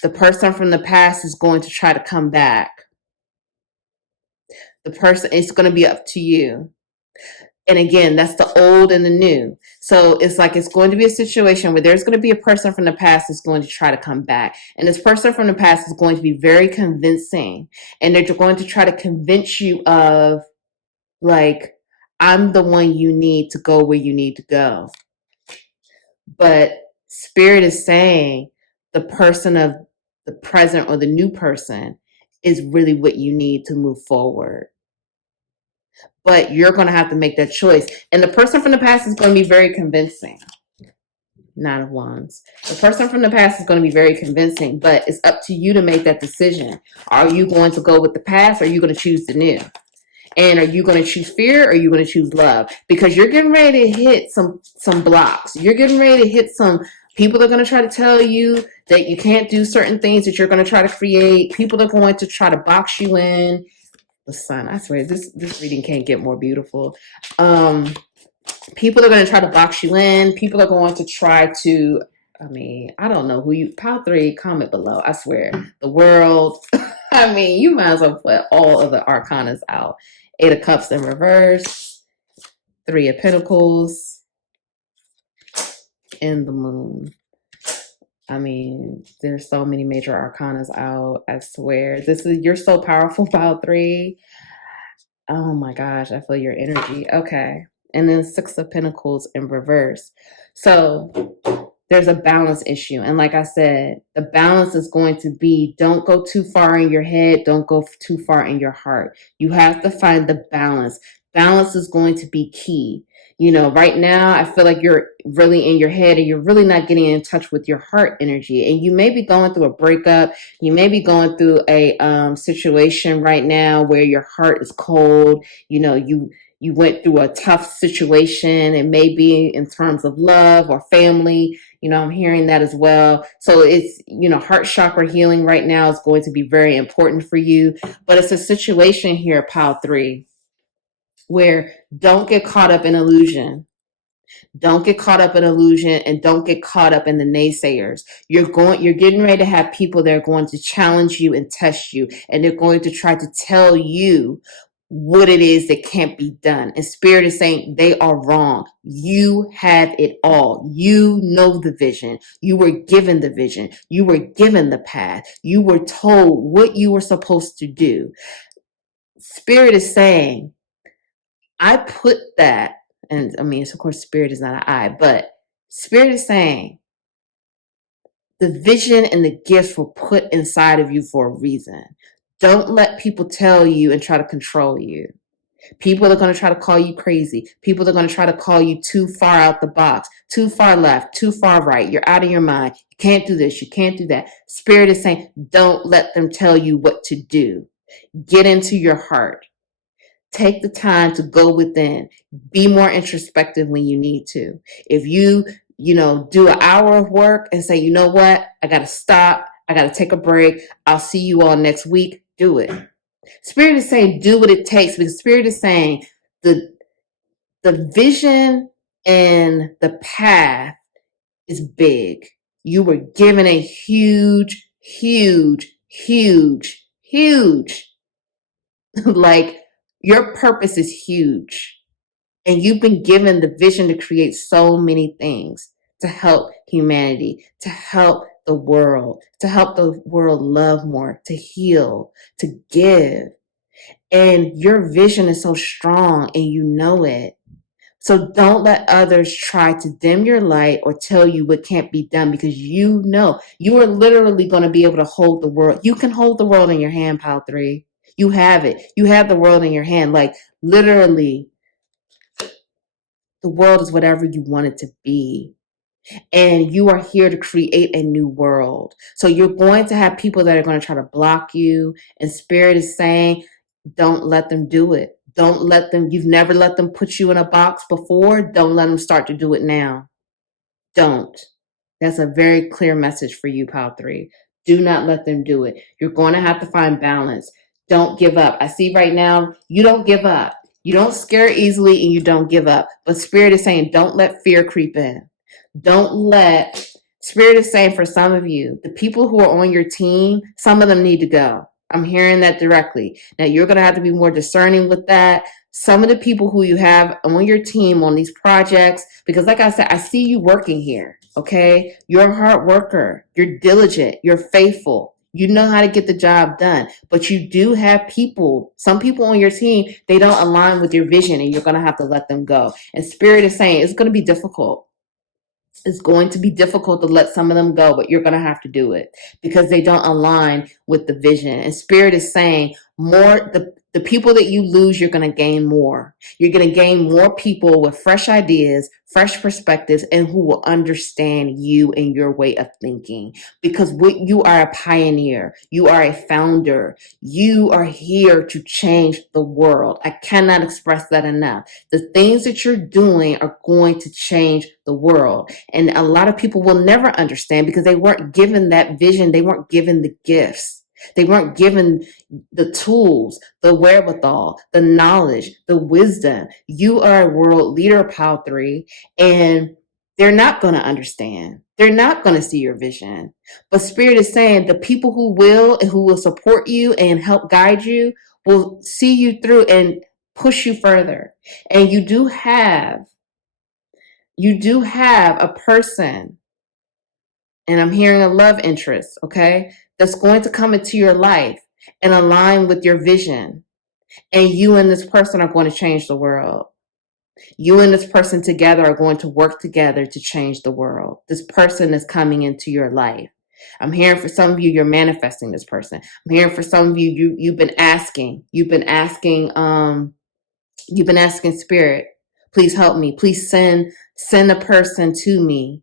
The person from the past is going to try to come back. The person, it's going to be up to you. And again, that's the old and the new. So it's like, it's going to be a situation where there's going to be a person from the past that's going to try to come back. And this person from the past is going to be very convincing. And they're going to try to convince you of, like, I'm the one you need to go where you need to go. But Spirit is saying the person of the present or the new person is really what you need to move forward. But you're going to have to make that choice. And the person from the past is going to be very convincing. Nine of Wands. The person from the past is going to be very convincing, but it's up to you to make that decision. Are you going to go with the past, or are you going to choose the new? And are you going to choose fear, or are you going to choose love? Because you're getting ready to hit some blocks. You're getting ready to hit some people that are going to try to tell you that you can't do certain things that you're going to try to create. People that are going to try to box you in. The sun, I swear, this reading can't get more beautiful. People are going to try to box you in. People are going to try to, I don't know who you, Pile 3, comment below. I swear, the world. You might as well put all of the arcanas out. 8 of Cups in reverse, 3 of Pentacles, and the Moon. There's so many major arcanas out. I swear, you're so powerful, Pile 3. Oh my gosh, I feel your energy. Okay. And then 6 of Pentacles in reverse. So there's a balance issue. And like I said, the balance is going to be, don't go too far in your head. Don't go too far in your heart. You have to find the balance. Balance is going to be key. Right now, I feel like you're really in your head and you're really not getting in touch with your heart energy. And you may be going through a breakup. You may be going through a situation right now where your heart is cold. you went through a tough situation. It may be in terms of love or family. I'm hearing that as well. So it's, heart chakra healing right now is going to be very important for you. But it's a situation here, Pile 3, where don't get caught up in illusion. Don't get caught up in illusion, and don't get caught up in the naysayers. You're getting ready to have people that are going to challenge you and test you, and they're going to try to tell you what it is that can't be done. And Spirit is saying they are wrong. You have it all. You know the vision. You were given the vision. You were given the path. You were told what you were supposed to do. Spirit is saying, I put that, and I mean, of course, Spirit is not an I, but Spirit is saying the vision and the gifts were put inside of you for a reason. Don't let people tell you and try to control you. People are going to try to call you crazy. People are going to try to call you too far out the box, too far left, too far right. You're out of your mind. You can't do this. You can't do that. Spirit is saying, don't let them tell you what to do. Get into your heart. Take the time to go within. Be more introspective when you need to. If you do an hour of work and say, you know what, I got to stop. I got to take a break. I'll see you all next week. Do it. Spirit is saying, do what it takes, because Spirit is saying the vision and the path is big. You were given a huge, huge, huge, huge, like your purpose is huge. And you've been given the vision to create so many things to help humanity, to help the world love more, to heal, to give. And your vision is so strong and you know it. So don't let others try to dim your light or tell you what can't be done, because you know you are literally going to be able to hold the world. You can hold the world in your hand, Pile 3. You have it. You have the world in your hand. Like literally, the world is whatever you want it to be. And you are here to create a new world. So you're going to have people that are going to try to block you. And Spirit is saying, don't let them do it. Don't let them, you've never let them put you in a box before. Don't let them start to do it now. Don't. That's a very clear message for you, Pile 3. Do not let them do it. You're going to have to find balance. Don't give up. I see right now, you don't give up. You don't scare easily and you don't give up. But Spirit is saying, don't let fear creep in. Don't let, Spirit is saying for some of you, the people who are on your team, some of them need to go. I'm hearing that directly. Now you're going to have to be more discerning with that. Some of the people who you have on your team on these projects, because like I said, I see you working here, okay? You're a hard worker. You're diligent. You're faithful. You know how to get the job done. But you do have people, some people on your team, they don't align with your vision, and you're going to have to let them go. And Spirit is saying it's going to be difficult. It's going to be difficult to let some of them go, but you're going to have to do it because they don't align with the vision. And Spirit is saying the people that you lose, you're going to gain more. You're going to gain more people with fresh ideas, fresh perspectives, and who will understand you and your way of thinking. Because you are a pioneer. You are a founder. You are here to change the world. I cannot express that enough. The things that you're doing are going to change the world. And a lot of people will never understand because they weren't given that vision. They weren't given the gifts. They weren't given the tools, the wherewithal, the knowledge, the wisdom. You are a world leader, Pile 3, and they're not going to understand. They're not going to see your vision. But Spirit is saying the people who will and who will support you and help guide you will see you through and push you further. And you do have a person, and I'm hearing a love interest, okay, that's going to come into your life and align with your vision. And you and this person are going to change the world. You and this person together are going to work together to change the world. This person is coming into your life. I'm hearing for some of you, you're manifesting this person. I'm hearing for some of you, you've been asking Spirit, please help me. Please send a person to me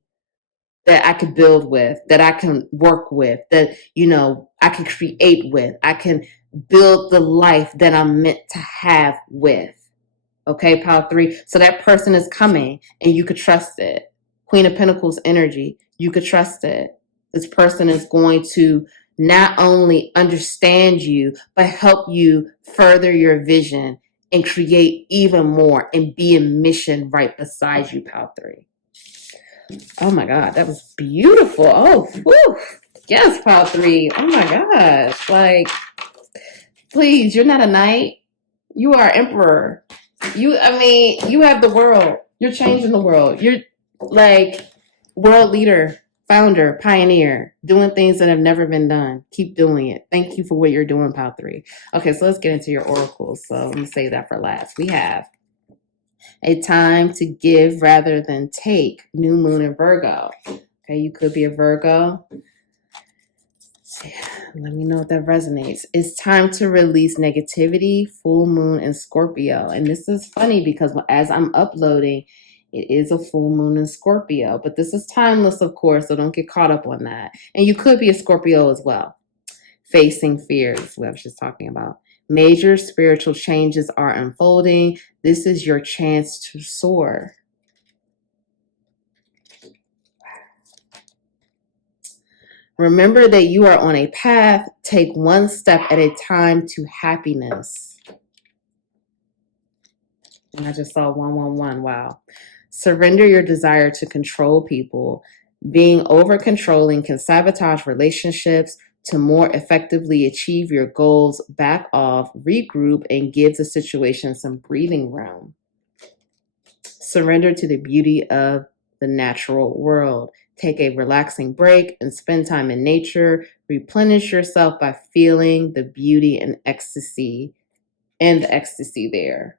that I could build with, that I can work with, that, I can create with, I can build the life that I'm meant to have with. Okay, pile 3. So that person is coming and you could trust it. Queen of Pentacles energy, you could trust it. This person is going to not only understand you, but help you further your vision and create even more and be in mission right beside you, pile 3. Oh my God, that was beautiful. Oh, whew. Yes, pile 3. Oh my gosh. Like, please, you're not a knight. You are emperor. You have the world. You're changing the world. You're like world leader, founder, pioneer, doing things that have never been done. Keep doing it. Thank you for what you're doing, pile 3. Okay, so let's get into your oracles. So let me save that for last. We have a time to give rather than take. New moon in Virgo. Okay, you could be a Virgo. Let me know if that resonates. It's time to release negativity. Full moon in Scorpio. And this is funny because as I'm uploading, it is a full moon in Scorpio. But this is timeless, of course, so don't get caught up on that. And you could be a Scorpio as well. Facing fears, what I was just talking about. Major spiritual changes are unfolding. This is your chance to soar. Remember that you are on a path. Take one step at a time to happiness. And I just saw 111. Wow. Surrender your desire to control people. Being over controlling can sabotage relationships. To more effectively achieve your goals, back off, regroup, and give the situation some breathing room. Surrender to the beauty of the natural world. Take a relaxing break and spend time in nature. Replenish yourself by feeling the beauty and ecstasy there.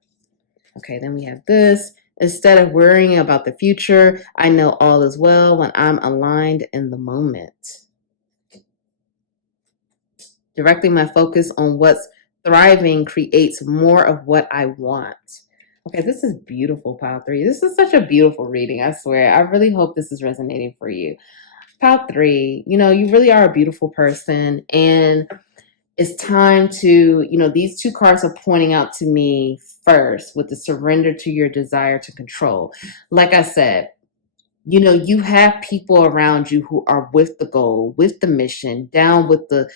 Okay, then we have this. Instead of worrying about the future, I know all is well when I'm aligned in the moment. Directing my focus on what's thriving creates more of what I want. Okay, this is beautiful, pile 3. This is such a beautiful reading, I swear. I really hope this is resonating for you. Pile 3, you really are a beautiful person, and it's time to, these two cards are pointing out to me first with the surrender to your desire to control. Like I said, you have people around you who are with the goal, with the mission, down with the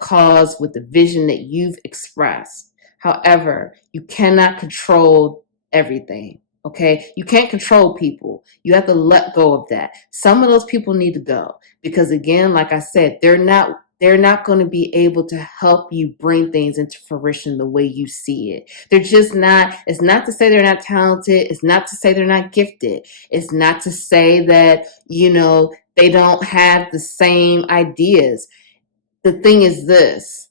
cause, with the vision that you've expressed. However, you cannot control everything. Okay, you can't control people. You have to let go of that. Some of those people need to go because, again, like I said, they're not going to be able to help you bring things into fruition the way you see it. They're just not. It's not to say they're not talented. It's not to say they're not gifted. It's not to say that, they don't have the same ideas. The thing is this.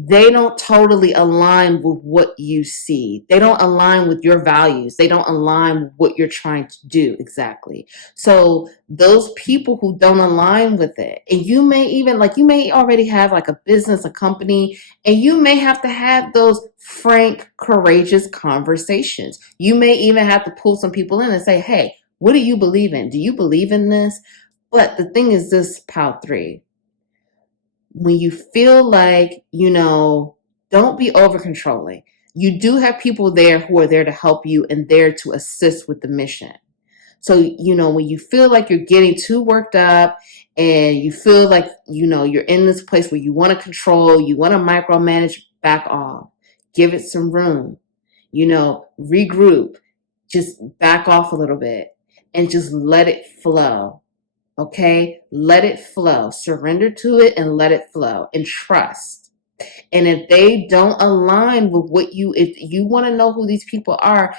They don't totally align with what you see. They don't align with your values. They don't align with what you're trying to do exactly. So those people who don't align with it, and you may already have like a business, a company, and you may have to have those frank, courageous conversations. You may even have to pull some people in and say, hey, what do you believe in? Do you believe in this? But the thing is this, pile 3. When you feel like, don't be over controlling. You do have people there who are there to help you and there to assist with the mission. So, when you feel like you're getting too worked up and you feel like, you're in this place where you want to control, you want to micromanage, back off. Give it some room. Regroup. Just back off a little bit and just let it flow. Okay, let it flow. Surrender to it and let it flow and trust. And if they don't align with if you want to know who these people are,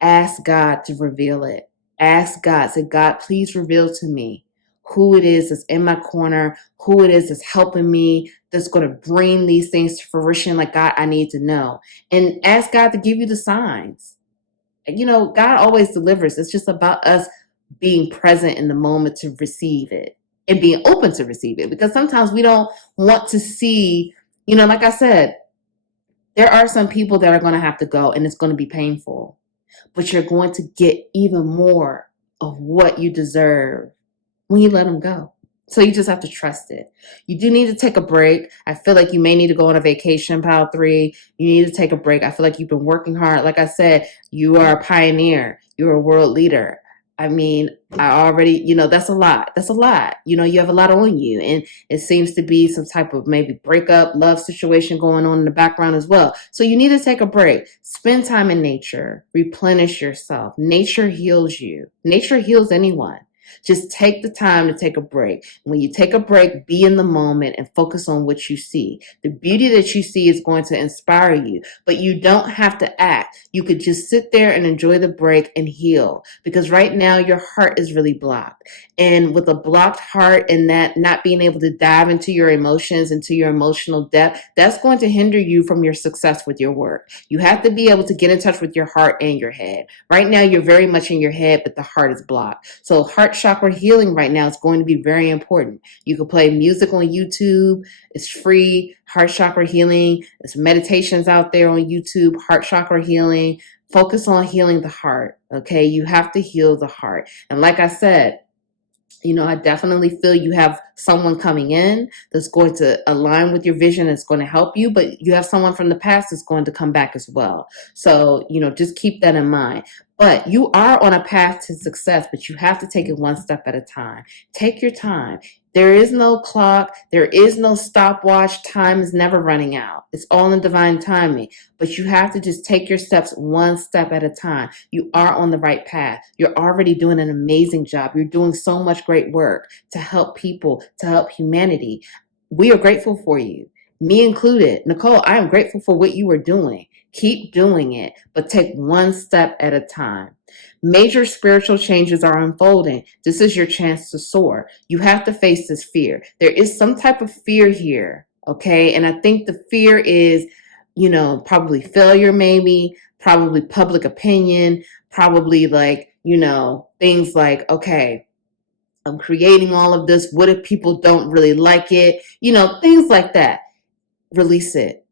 ask God to reveal it. Ask God, say, God, please reveal to me who it is that's in my corner, who it is that's helping me, that's going to bring these things to fruition. Like, God, I need to know. And ask God to give you the signs. God always delivers. It's just about us being present in the moment to receive it and being open to receive it, because sometimes we don't want to see, like I said, there are some people that are going to have to go and it's going to be painful, but you're going to get even more of what you deserve when you let them go. So you just have to trust it. You do need to take a break. I feel like you may need to go on a vacation, pile 3. You need to take a break. I feel like you've been working hard. Like I said, you are a pioneer. You're a world leader. I mean, I already, that's a lot. That's a lot. You have a lot on you. And it seems to be some type of maybe breakup, love situation going on in the background as well. So you need to take a break. Spend time in nature. Replenish yourself. Nature heals you. Nature heals anyone. Just take the time to take a break. When you take a break, be in the moment and focus on what you see. The beauty that you see is going to inspire you, but you don't have to act. You could just sit there and enjoy the break and heal, because right now your heart is really blocked. And with a blocked heart and that not being able to dive into your emotions, into your emotional depth, that's going to hinder you from your success with your work. You have to be able to get in touch with your heart and your head. Right now, you're very much in your head, but the heart is blocked. So heart chakra healing right now is going to be very important. You can play music on YouTube. It's free. Heart chakra healing. There's meditations out there on YouTube. Heart chakra healing. Focus on healing the heart. Okay. You have to heal the heart. And like I said, I definitely feel you have someone coming in that's going to align with your vision, that's going to help you, but you have someone from the past that's going to come back as well. So, just keep that in mind. But you are on a path to success, but you have to take it one step at a time. Take your time. There is no clock. There is no stopwatch. Time is never running out. It's all in divine timing. But you have to just take your steps one step at a time. You are on the right path. You're already doing an amazing job. You're doing so much great work to help people, to help humanity. We are grateful for you, me included. Nicole, I am grateful for what you are doing. Keep doing it, but take one step at a time. Major spiritual changes are unfolding. This is your chance to soar. You have to face this fear. There is some type of fear here, okay? And I think the fear is, probably failure, maybe, probably public opinion, probably things like, okay, I'm creating all of this. What if people don't really like it? Things like that. Release it.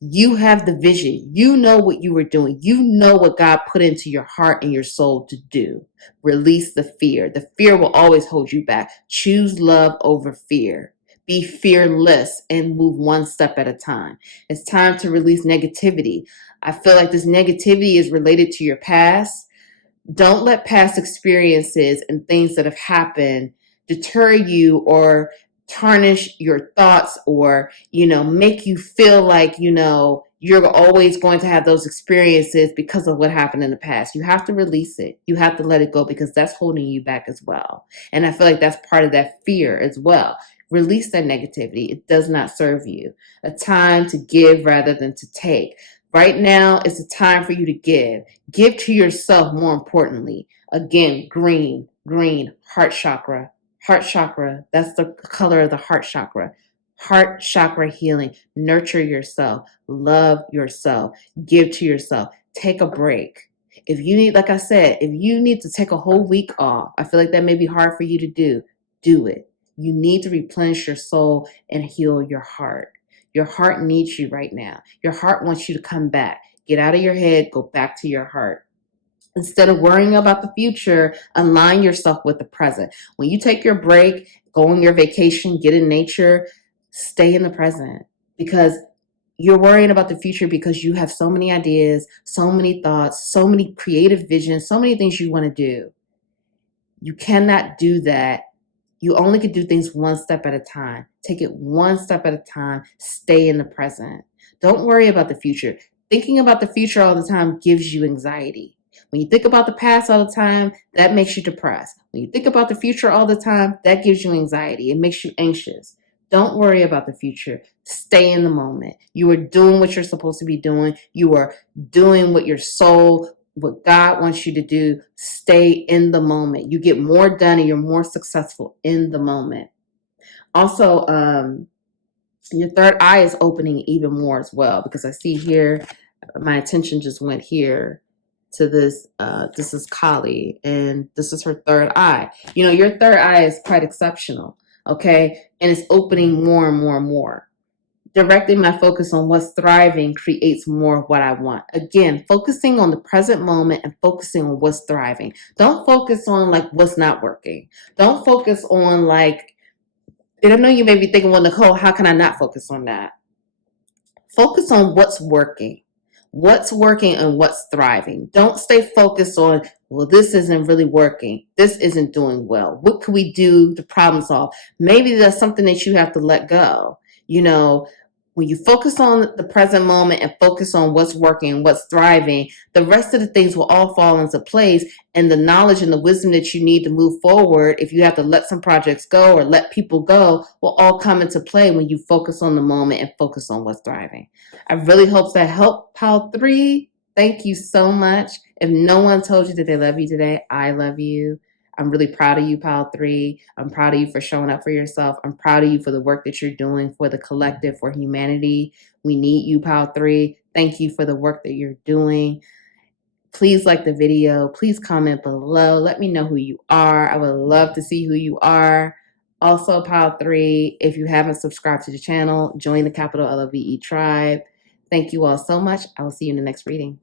You have the vision. You know what you were doing. You know what God put into your heart and your soul to do. Release the fear. The fear will always hold you back. Choose love over fear. Be fearless and move one step at a time. It's time to release negativity. I feel like this negativity is related to your past. Don't let past experiences and things that have happened deter you or tarnish your thoughts or, make you feel like, you're always going to have those experiences because of what happened in the past. You have to release it. You have to let it go, because that's holding you back as well. And I feel like that's part of that fear as well. Release that negativity. It does not serve you. A time to give rather than to take. Right now is the time for you to give. Give to yourself, more importantly. Again, green, heart chakra. Heart chakra, that's the color of the heart chakra. Heart chakra healing. Nurture yourself. Love yourself. Give to yourself. Take a break. If you need, like I said, if you need to take a whole week off, I feel like that may be hard for you to do it. You need to replenish your soul and heal your heart. Your heart needs you right now. Your heart wants you to come back. Get out of your head, go back to your heart. Instead of worrying about the future, align yourself with the present. When you take your break, go on your vacation, get in nature, stay in the present, because you're worrying about the future because you have so many ideas, so many thoughts, so many creative visions, so many things you want to do. You cannot do that. You only can do things one step at a time. Take it one step at a time. Stay in the present. Don't worry about the future. Thinking about the future all the time gives you anxiety. When you think about the past all the time, that makes you depressed. When you think about the future all the time, that gives you anxiety. It makes you anxious. Don't worry about the future. Stay in the moment. You are doing what you're supposed to be doing. You are doing what your soul, what God wants you to do. Stay in the moment. You get more done and you're more successful in the moment. Also, your third eye is opening even more as well, because I see here, my attention just went here to this. This is Kali, and this is her third eye. Your third eye is quite exceptional, okay? And it's opening more and more and more. Directing my focus on what's thriving creates more of what I want. Again, focusing on the present moment and focusing on what's thriving. Don't focus on what's not working. Don't focus on And I know you may be thinking, well, Nicole, how can I not focus on that? Focus on what's working. What's working and what's thriving. Don't stay focused on, well, this isn't really working. This isn't doing well. What can we do to problem solve? Maybe there's something that you have to let go. You know, when you focus on the present moment and focus on what's working and what's thriving, the rest of the things will all fall into place. And the knowledge and the wisdom that you need to move forward, if you have to let some projects go or let people go, will all come into play when you focus on the moment and focus on what's thriving. I really hope that helped, Pile 3. Thank you so much. If no one told you that they love you today, I love you. I'm really proud of you, Pile 3. I'm proud of you for showing up for yourself. I'm proud of you for the work that you're doing for the collective, for humanity. We need you, Pile 3. Thank you for the work that you're doing. Please like the video. Please comment below. Let me know who you are. I would love to see who you are. Also, Pile 3, if you haven't subscribed to the channel, join the capital LOVE tribe. Thank you all so much. I will see you in the next reading.